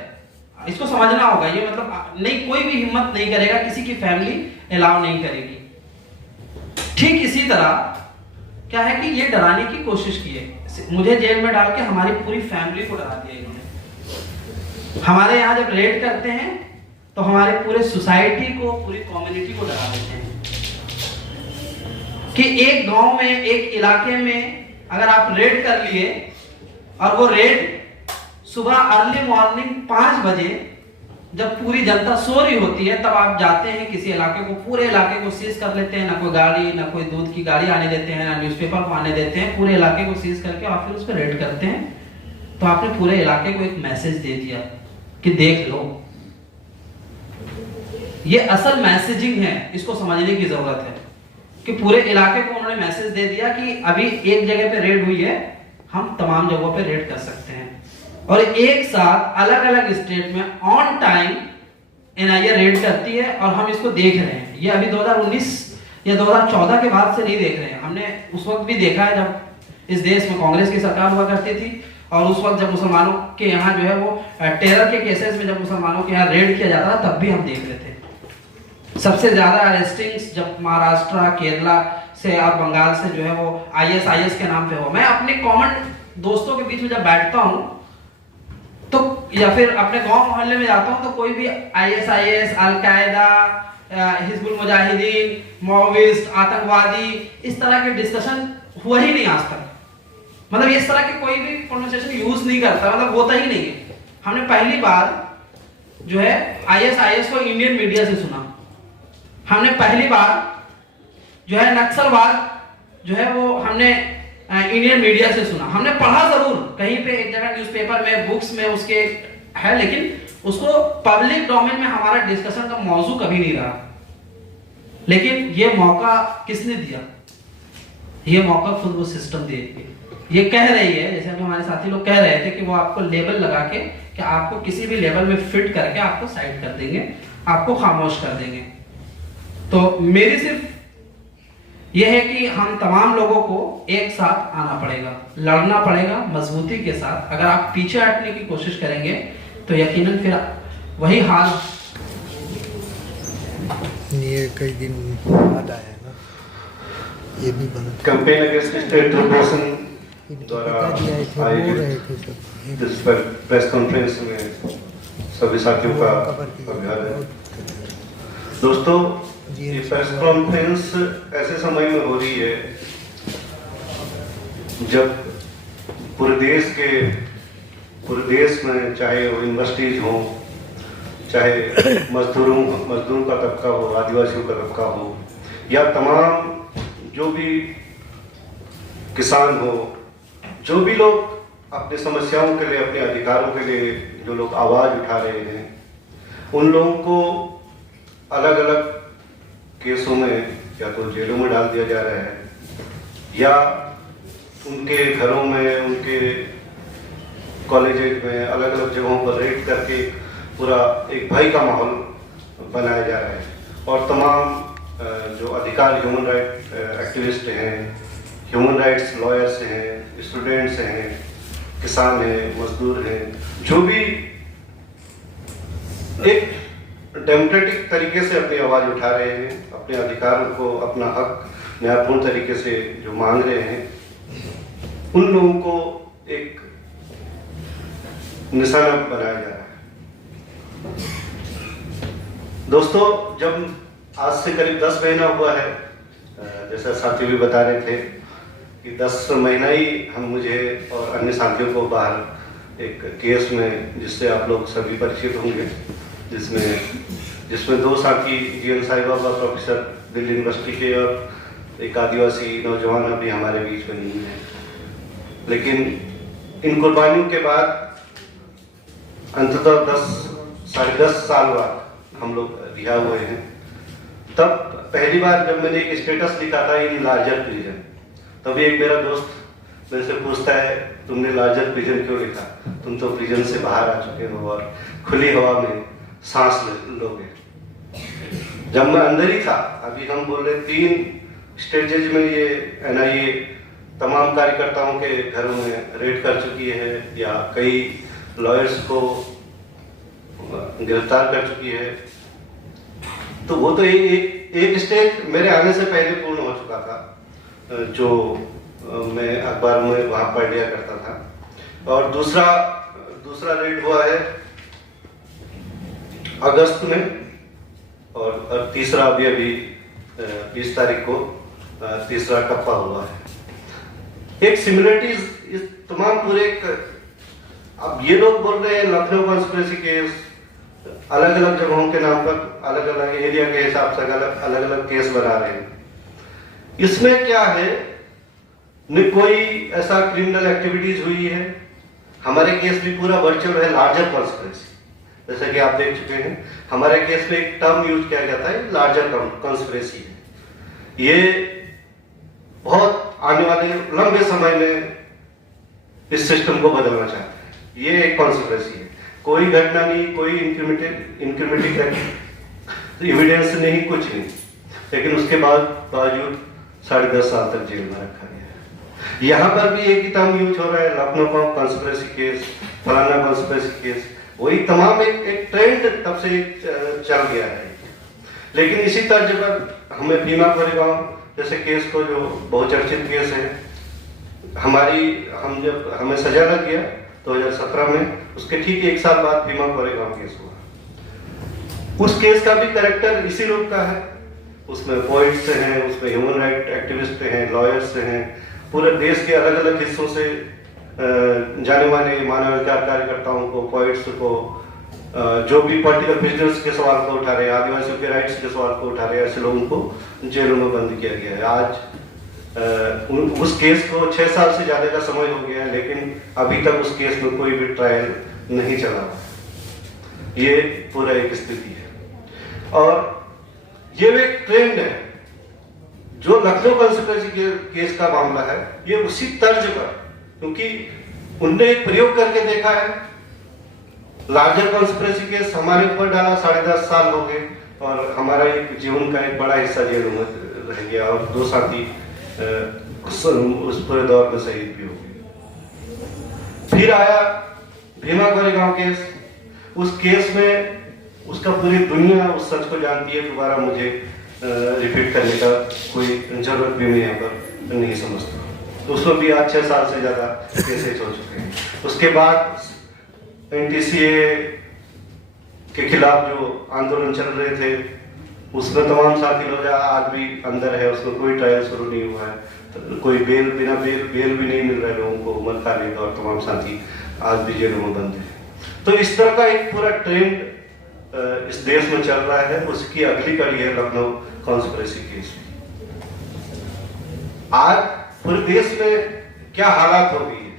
इसको समझना होगा। ये मतलब नहीं, कोई भी हिम्मत नहीं करेगा, किसी की फैमिली अलाउ नहीं करेगी। ठीक इसी तरह क्या है कि ये डराने की कोशिश की है, मुझे जेल में डाल के हमारी पूरी फैमिली को डरा दिया इन्होंने। हमारे यहाँ जब रेड करते हैं तो हमारे पूरे सोसाइटी को, पूरी कम्युनिटी को डरा देते हैं कि एक गांव में, एक इलाके में अगर आप रेड कर लिए, और वो रेड सुबह अर्ली मॉर्निंग 5 बजे जब पूरी जनता सो रही होती है तब आप जाते हैं किसी इलाके को, पूरे इलाके को सीज कर लेते हैं, ना कोई गाड़ी, ना कोई दूध की गाड़ी आने देते हैं, ना न्यूज़पेपर को आने देते हैं, पूरे इलाके को सीज करके और फिर उस पर रेड करते हैं। तो आपने पूरे इलाके को एक मैसेज दे दिया कि देख लो। ये असल मैसेजिंग है, इसको समझने की जरूरत है कि पूरे इलाके को उन्होंने मैसेज दे दिया कि अभी एक जगह पे रेड हुई है, हम तमाम जगहों पे रेड कर सकते हैं। और एक साथ अलग अलग स्टेट में ऑन टाइम एनआईए रेड करती है और हम इसको देख रहे हैं। ये अभी 2019 या 2014 के बाद से नहीं देख रहे हैं, हमने उस वक्त भी देखा है जब इस देश में कांग्रेस की सरकार हुआ करती थी और उस वक्त जब मुसलमानों के यहाँ जो है वो टेरर के केसेस में जब मुसलमानों के यहाँ रेड किया जाता था तब भी हम देख रहे थे। सबसे ज्यादा अरेस्टिंग्स जब महाराष्ट्र, केरला से और बंगाल से जो है वो ISIS के नाम पे हो। मैं अपने कॉमन दोस्तों के बीच में जब बैठता हूँ तो या फिर अपने गांव मोहल्ले में जाता हूँ तो कोई भी ISIS, al Qaeda, Hizbul Mujahideen, Maoist, आतंकवादी, इस तरह के डिस्कशन हुआ ही नहीं आज तक। मतलब इस तरह के कोई भी कन्वर्सेशन यूज नहीं करता, मतलब होता ही नहीं है। हमने पहली बार जो है ISIS को इंडियन मीडिया से सुना। हमने पहली बार जो है नक्सलवाद जो है वो हमने इंडियन मीडिया से सुना। हमने पढ़ा जरूर कहीं पे एक जगह न्यूज़पेपर में, बुक्स में उसके है, लेकिन उसको पब्लिक डोमेन में हमारा डिस्कशन का मौजू कभी नहीं रहा। लेकिन ये मौका किसने दिया? ये मौका खुद वो सिस्टम दे के ये कह रही है, जैसे अभी हमारे साथी लोग कह रहे थे कि वो आपको लेबल लगा के कि आपको किसी भी लेवल में फिट करके आपको साइड कर देंगे, आपको खामोश कर देंगे। तो मेरी सिर्फ यह है कि हम तमाम लोगों को एक साथ आना पड़ेगा, लड़ना पड़ेगा मजबूती के साथ। अगर आप पीछे हटने की कोशिश करेंगे तो यकीनन फिर वही हाल। ये कई दिन बाद आया ना, ये भी बंद। कैंपेन अगेंस्ट स्टेट रिप्रेशन द्वारा आयोजित इस प्रेस कॉन्फ्रेंस में सभी साथियों का अभिवादन है। दोस्तों, ये प्रेस कॉन्फ्रेंस ऐसे समय में हो रही है जब पूरे देश में चाहे वो यूनिवर्सिटीज हो, चाहे मजदूरों का तबका हो, आदिवासियों का तबका हो, या तमाम जो भी किसान हो, जो भी लोग अपनी समस्याओं के लिए, अपने अधिकारों के लिए जो लोग आवाज उठा रहे हैं, उन लोगों को अलग अलग केसों में या तो जेलों में डाल दिया जा रहा है या उनके घरों में, उनके कॉलेजेस में, अलग अलग जगहों पर रेड करके पूरा एक भय का माहौल बनाया जा रहा है। और तमाम जो अधिकार, ह्यूमन राइट एक्टिविस्ट हैं, ह्यूमन राइट्स लॉयर्स हैं, स्टूडेंट्स हैं, किसान हैं, मजदूर हैं, जो भी एक डेमोक्रेटिक तरीके से अपनी आवाज उठा रहे हैं, अपने अधिकारों को, अपना हक न्यायपूर्ण तरीके से जो मांग रहे हैं, उन लोगों को एक निशाना बनाया जा रहा है। दोस्तों, जब आज से करीब 10 महीना हुआ है, जैसा साथी भी बता रहे थे कि 10 महीना ही हम, मुझे और अन्य साथियों को बाहर एक केस में, जिससे आप लोग सभी परिचित होंगे, जिसमें 2 साथी GN साहिब बाबा प्रोफेसर दिल्ली यूनिवर्सिटी के और एक आदिवासी नौजवान अभी हमारे बीच में नहीं है। लेकिन इन कुर्बानियों के बाद अंततः 10-10.5 साल बाद हम लोग रिहा हुए हैं। तब पहली बार जब मैंने एक स्टेटस लिखा था इन लार्जर प्रिजन, तभी एक मेरा दोस्त मेरे से पूछता है, तुमने लार्जर प्रिजन क्यों लिखा? तुम तो प्रिजन से बाहर आ चुके हो और खुली हवा में सांस लोगे। जब मैं अंदर ही था, अभी हम बोल रहे 3 स्टेजेज में ये NIA तमाम कार्यकर्ताओं के घरों में रेड कर चुकी है या कई लॉयर्स को गिरफ्तार कर चुकी है। तो वो तो एक स्टेज मेरे आने से पहले पूर्ण हो चुका था, जो मैं अखबार में वहां पढ़ लिया करता था। और दूसरा रेड हुआ है अगस्त में, और तीसरा अभी 20 तारीख को तीसरा टप्पा हुआ है। एक सिमिलरिटीज इस तमाम पूरे, अब ये लोग बोल रहे हैं लखनऊ कॉन्स्पिरेसी केस, अलग अलग जगहों के नाम पर अलग अलग एरिया के हिसाब से अलग अलग केस बना रहे हैं। इसमें क्या है, न कोई ऐसा क्रिमिनल एक्टिविटीज हुई है। हमारे केस भी पूरा वर्चुअल है, लार्जर कॉन्स्पिरेसी। जैसे कि आप देख चुके हैं, हमारे केस में एक टर्म यूज किया जाता है, लार्जर कॉन्स्पिरेसी है। ये बहुत आने वाले लंबे समय में इस सिस्टम को बदलना चाहते हैं। ये एक कॉन्स्पिरेसी है, कोई घटना नहीं, कोई इंक्रिमिनेटिंग एविडेंस नहीं, कुछ नहीं, लेकिन उसके बावजूद 10.5 साल तक जेल में रखा गया है। यहाँ पर भी एक ही टर्म यूज हो रहा है, लखनऊ कॉन्स्पिरेसी केस, फलाना कॉन्स्पिरेसी केस, वही तमाम एक ट्रेंड तब से चल गया है। लेकिन इसी तर्ज पर हमें भीमा कोरेगांव जैसे केस को, जो बहुचर्चित केस है, जब हमें सजा लग गया 2017 में, उसके ठीक 1 साल बाद भीमा कोरेगांव केस हुआ। उस केस का भी कैरेक्टर इसी रूप का है। उसमें पोइट्स हैं, उसमें ह्यूमन राइट एक्टिविस्ट हैं, लॉयर्स हैं, पूरे देश के अलग अलग हिस्सों से जाने माने मानवाधिकार कार्यकर्ताओं को, पोइट्स को, जो भी पॉलिटिकल प्रिजनर्स के सवाल को उठा रहे हैं, आदिवासियों के राइट्स के सवाल को उठा रहे हैं, ऐसे लोगों को जेलों में बंद किया गया है। आज उस केस को 6 साल से ज्यादा का समय हो गया है, लेकिन अभी तक उस केस में कोई भी ट्रायल नहीं चला। ये पूरा एक स्थिति है। और ये एक ट्रेंड है, जो लखनऊ कॉन्स्पिरेसी केस का मामला है, ये उसी तर्ज पर, क्योंकि उनने एक प्रयोग करके देखा है। लार्जर कॉन्स्पिरेसी केस हमारे ऊपर डाला, 10.5 साल हो गए, और हमारा एक जीवन का एक बड़ा हिस्सा जेलों में रह गया, और 2 साथी उस पूरे दौर में शहीद भी हो गए। फिर आया भीमा कोरेगांव केस। उस केस में उसका पूरी दुनिया उस सच को जानती है, दोबारा मुझे रिपीट करने का कोई जरूरत भी मैं यहाँ पर नहीं समझता। तो उसमें भी आज 6 साल से ज्यादा केसेस हो चुके हैं। उसके बाद NTCA के खिलाफ जो आंदोलन चल रहे थे, उसमें तमाम साथी लोग आज भी अंदर है, उसमें कोई ट्रायल शुरू नहीं हुआ है, तो कोई बिना बेल भी नहीं मिल रहा है लोगों को, उमर खालिद और तमाम साथी आज भी जेलों में बंद है। तो इस तरह का एक पूरा ट्रेंड इस देश में चल रहा है। उसकी अगली कड़ी है लखनऊ कॉन्स्पिरेसी केस। आज पूरे देश में क्या हालात हो गई है।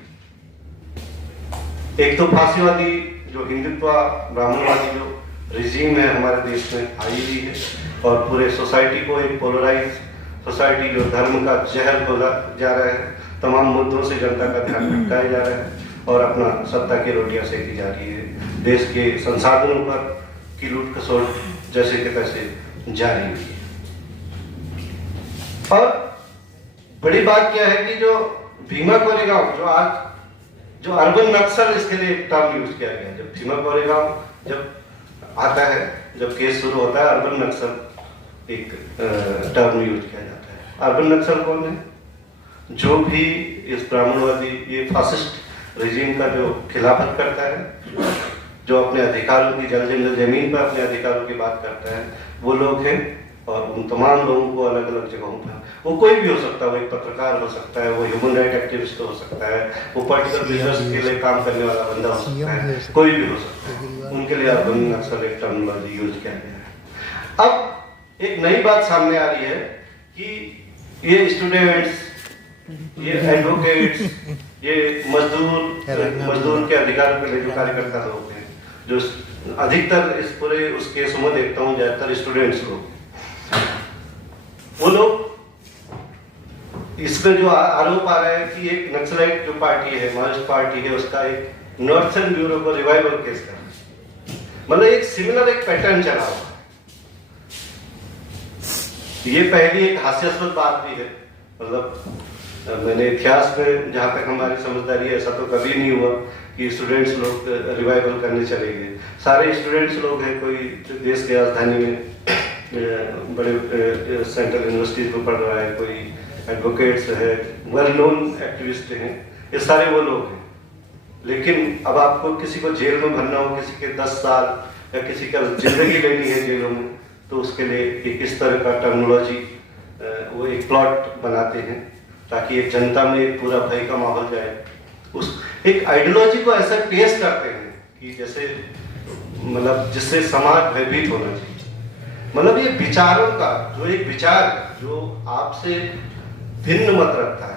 एक तो फांसीवादी जो हिंदुत्व ब्राह्मणवादी जो रिजीम है हमारे देश में आई हुई है, और पूरे सोसाइटी को एक पोलराइज सोसाइटी जो धर्म का जहर खोला जा रहा है, तमाम मुद्दों से जनता का ध्यान भटकाया जा रहा है, और अपना सत्ता की रोटियां सेकी जा रही है। देश के संसाधनों पर की लूट खसोट जैसे के तैसे जारी हुई है। और बड़ी बात क्या है कि जो भीमा कोरेगांव, जो आज जो अर्बन नक्सल, इसके लिए एक टर्म यूज किया गया। जब भीमा कोरेगांव जब आता है, जब केस शुरू होता है, अर्बन नक्सल एक टर्म यूज किया जाता है। अर्बन नक्सल कौन है? जो भी इस ब्राह्मणवादी ये फासिस्ट रिजीम का जो खिलाफत करता है, जो अपने अधिकारों की जंगल जमीन पर अपने अधिकारों की बात करता है, वो लोग हैं। और उन तमाम लोगों को अलग अलग जगहों पर, वो कोई भी हो सकता है, वो एक पत्रकार हो सकता है, वो ह्यूमन राइट एक्टिविस्ट हो सकता है, वो पॉलिटिकल बिजनेस के लिए काम करने वाला बंदा हो सकता है, कोई भी हो सकता है। उनके लिए अर्बन नक्सल एक टर्मिनोलॉजी यूज किया गया है। अब एक नई बात सामने आ रही है कि ये स्टूडेंट्स, ये एडवोकेट्स, ये मजदूर के अधिकारों के लिए जो कार्यकर्ता लोग हैं, जो अधिकतर इस पूरे उस केसों में देखता हूँ, ज्यादातर स्टूडेंट्स लोग, वो लोग इसमें जो आरोप आ रहा है कि एक नक्सलाइट जो पार्टी है, मार्क्सिस्ट पार्टी है, उसका एक नॉर्थर्न ब्यूरो को रिवाइवल केस कर, मतलब एक सिमिलर एक पैटर्न चला हुआ है। ये पहली एक हास्यास्पद बात भी है। मतलब मैंने इतिहास में जहां तक हमारी समझदारी है, ऐसा तो कभी नहीं हुआ कि स्टूडेंट्स लोग रिवाइवल करने चले गए। सारे स्टूडेंट्स लोग हैं, कोई देश की राजधानी में बड़े सेंट्रल यूनिवर्सिटीज में पढ़ रहा है, कोई एडवोकेट्स है, वेल नोन एक्टिविस्ट हैं, ये सारे वो लोग हैं। लेकिन अब आपको किसी को जेल में भरना हो, किसी के 10 साल या किसी का जिंदगी लेनी है जेलों में, तो उसके लिए एक इस तरह का टर्मिनोलॉजी वो एक प्लॉट बनाते हैं, ताकि एक जनता में एक पूरा भय का माहौल जाए। उस एक आइडियोलॉजी को ऐसा पेश करते हैं कि जैसे मतलब जिससे समाज भयभीत होना चाहिए। मतलब ये विचारों का जो एक विचार है जो आपसे भिन्न मत रखता है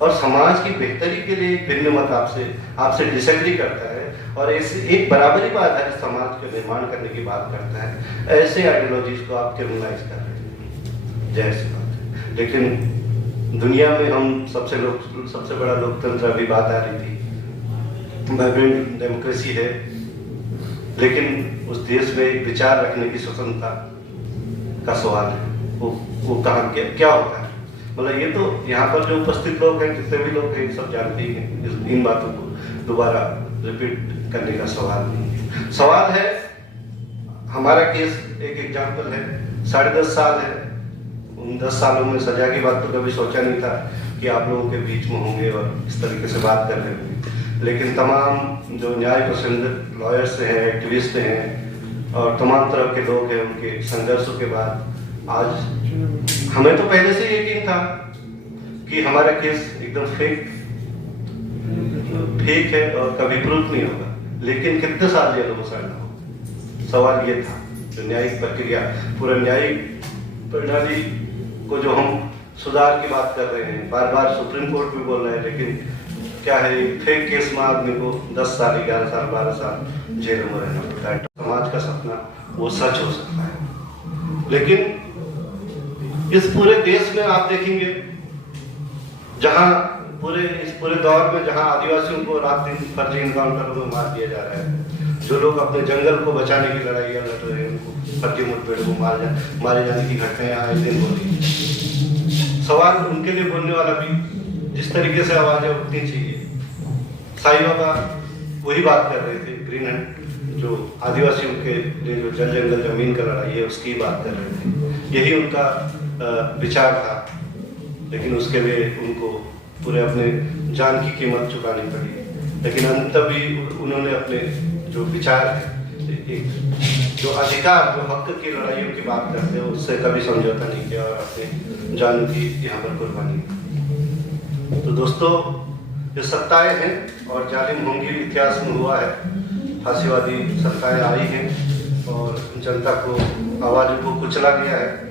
और समाज की बेहतरी के लिए भिन्न मत आपसे डिसएग्री करता है और ऐसे एक बराबरी पर आधारित समाज का निर्माण करने की बात करता है, ऐसे आइडियोलॉजीज को आप क्रिमिनलाइज कर रहे हैं, जाहिर सी बात है। लेकिन दुनिया में हम सबसे बड़ा लोकतंत्र अभी बात आ रही थी, वाइब्रेंट डेमोक्रेसी है, लेकिन उस देश में एक विचार रखने की स्वतंत्रता का सवाल है, वो कहाँ क्या होता है। मतलब ये तो यहाँ पर जो उपस्थित लोग हैं, जितने भी लोग हैं, सब जानते ही हैं, इन बातों को दोबारा रिपीट करने का सवाल नहीं। सवाल है, हमारा केस एक एग्जाम्पल है, 10.5 साल है, उन 10 सालों में सजा की बात तो कभी सोचा नहीं था कि आप लोगों के बीच में होंगे और इस तरीके से बात कर रहे होंगे। लेकिन तमाम जो न्याय पसंद लॉयर्स हैं, एक्टिविस्ट हैं और तमाम तरह के लोग हैं, उनके संघर्षों के बाद आज हमें तो पहले से यकीन था कि हमारा केस एकदम फेक है और कभी प्रूफ नहीं होगा, लेकिन कितने साल जेल हो सकता। सवाल ये था, जो न्यायिक प्रक्रिया, पूरा न्यायिक प्रणाली को जो हम सुधार की बात कर रहे हैं, बार बार सुप्रीम कोर्ट भी बोल रहा है, लेकिन क्या है, फेक केस में आदमी को 10 साल 11 साल 12 साल जेल में रहना पड़ता है। समाज का सपना वो सच हो सकता है, लेकिन इस पूरे देश में आप देखेंगे, जहां इस पूरे दौर में जहां आदिवासियों को रात दिन फर्जी इनकाउंटरों में मार दिया जा रहा है, जो लोग अपने जंगल को बचाने की लड़ाइयाँ लड़ रहे हैं, उनको फर्जी मुठभेड़ को मारे जाने की घटनाएं आए दिन हो रही है। सवाल उनके लिए बोलने वाला भी जिस तरीके से आवाजें उठनी चाहिए, साईं बाबा वही बात कर रहे थे, ग्रीन हंट जो आदिवासियों के लिए जो जंगल जमीन का लड़ाई है उसकी बात कर रहे थे, यही उनका विचार था। लेकिन उसके लिए उनको पूरे अपने जान की कीमत चुकानी पड़ी, लेकिन अंत भी उन्होंने अपने जो विचार है, एक जो अधिकार, जो हक की लड़ाइयों की बात करते हैं, उससे कभी समझौता नहीं किया और अपने जान की यहाँ पर कुर्बानी की। तो दोस्तों, ये सत्ताएं हैं और जालिम होंगी, इतिहास में हुआ है, फांसीवादी सत्ताएं आई हैं और जनता को, आवाज़ों को कुचला गया है।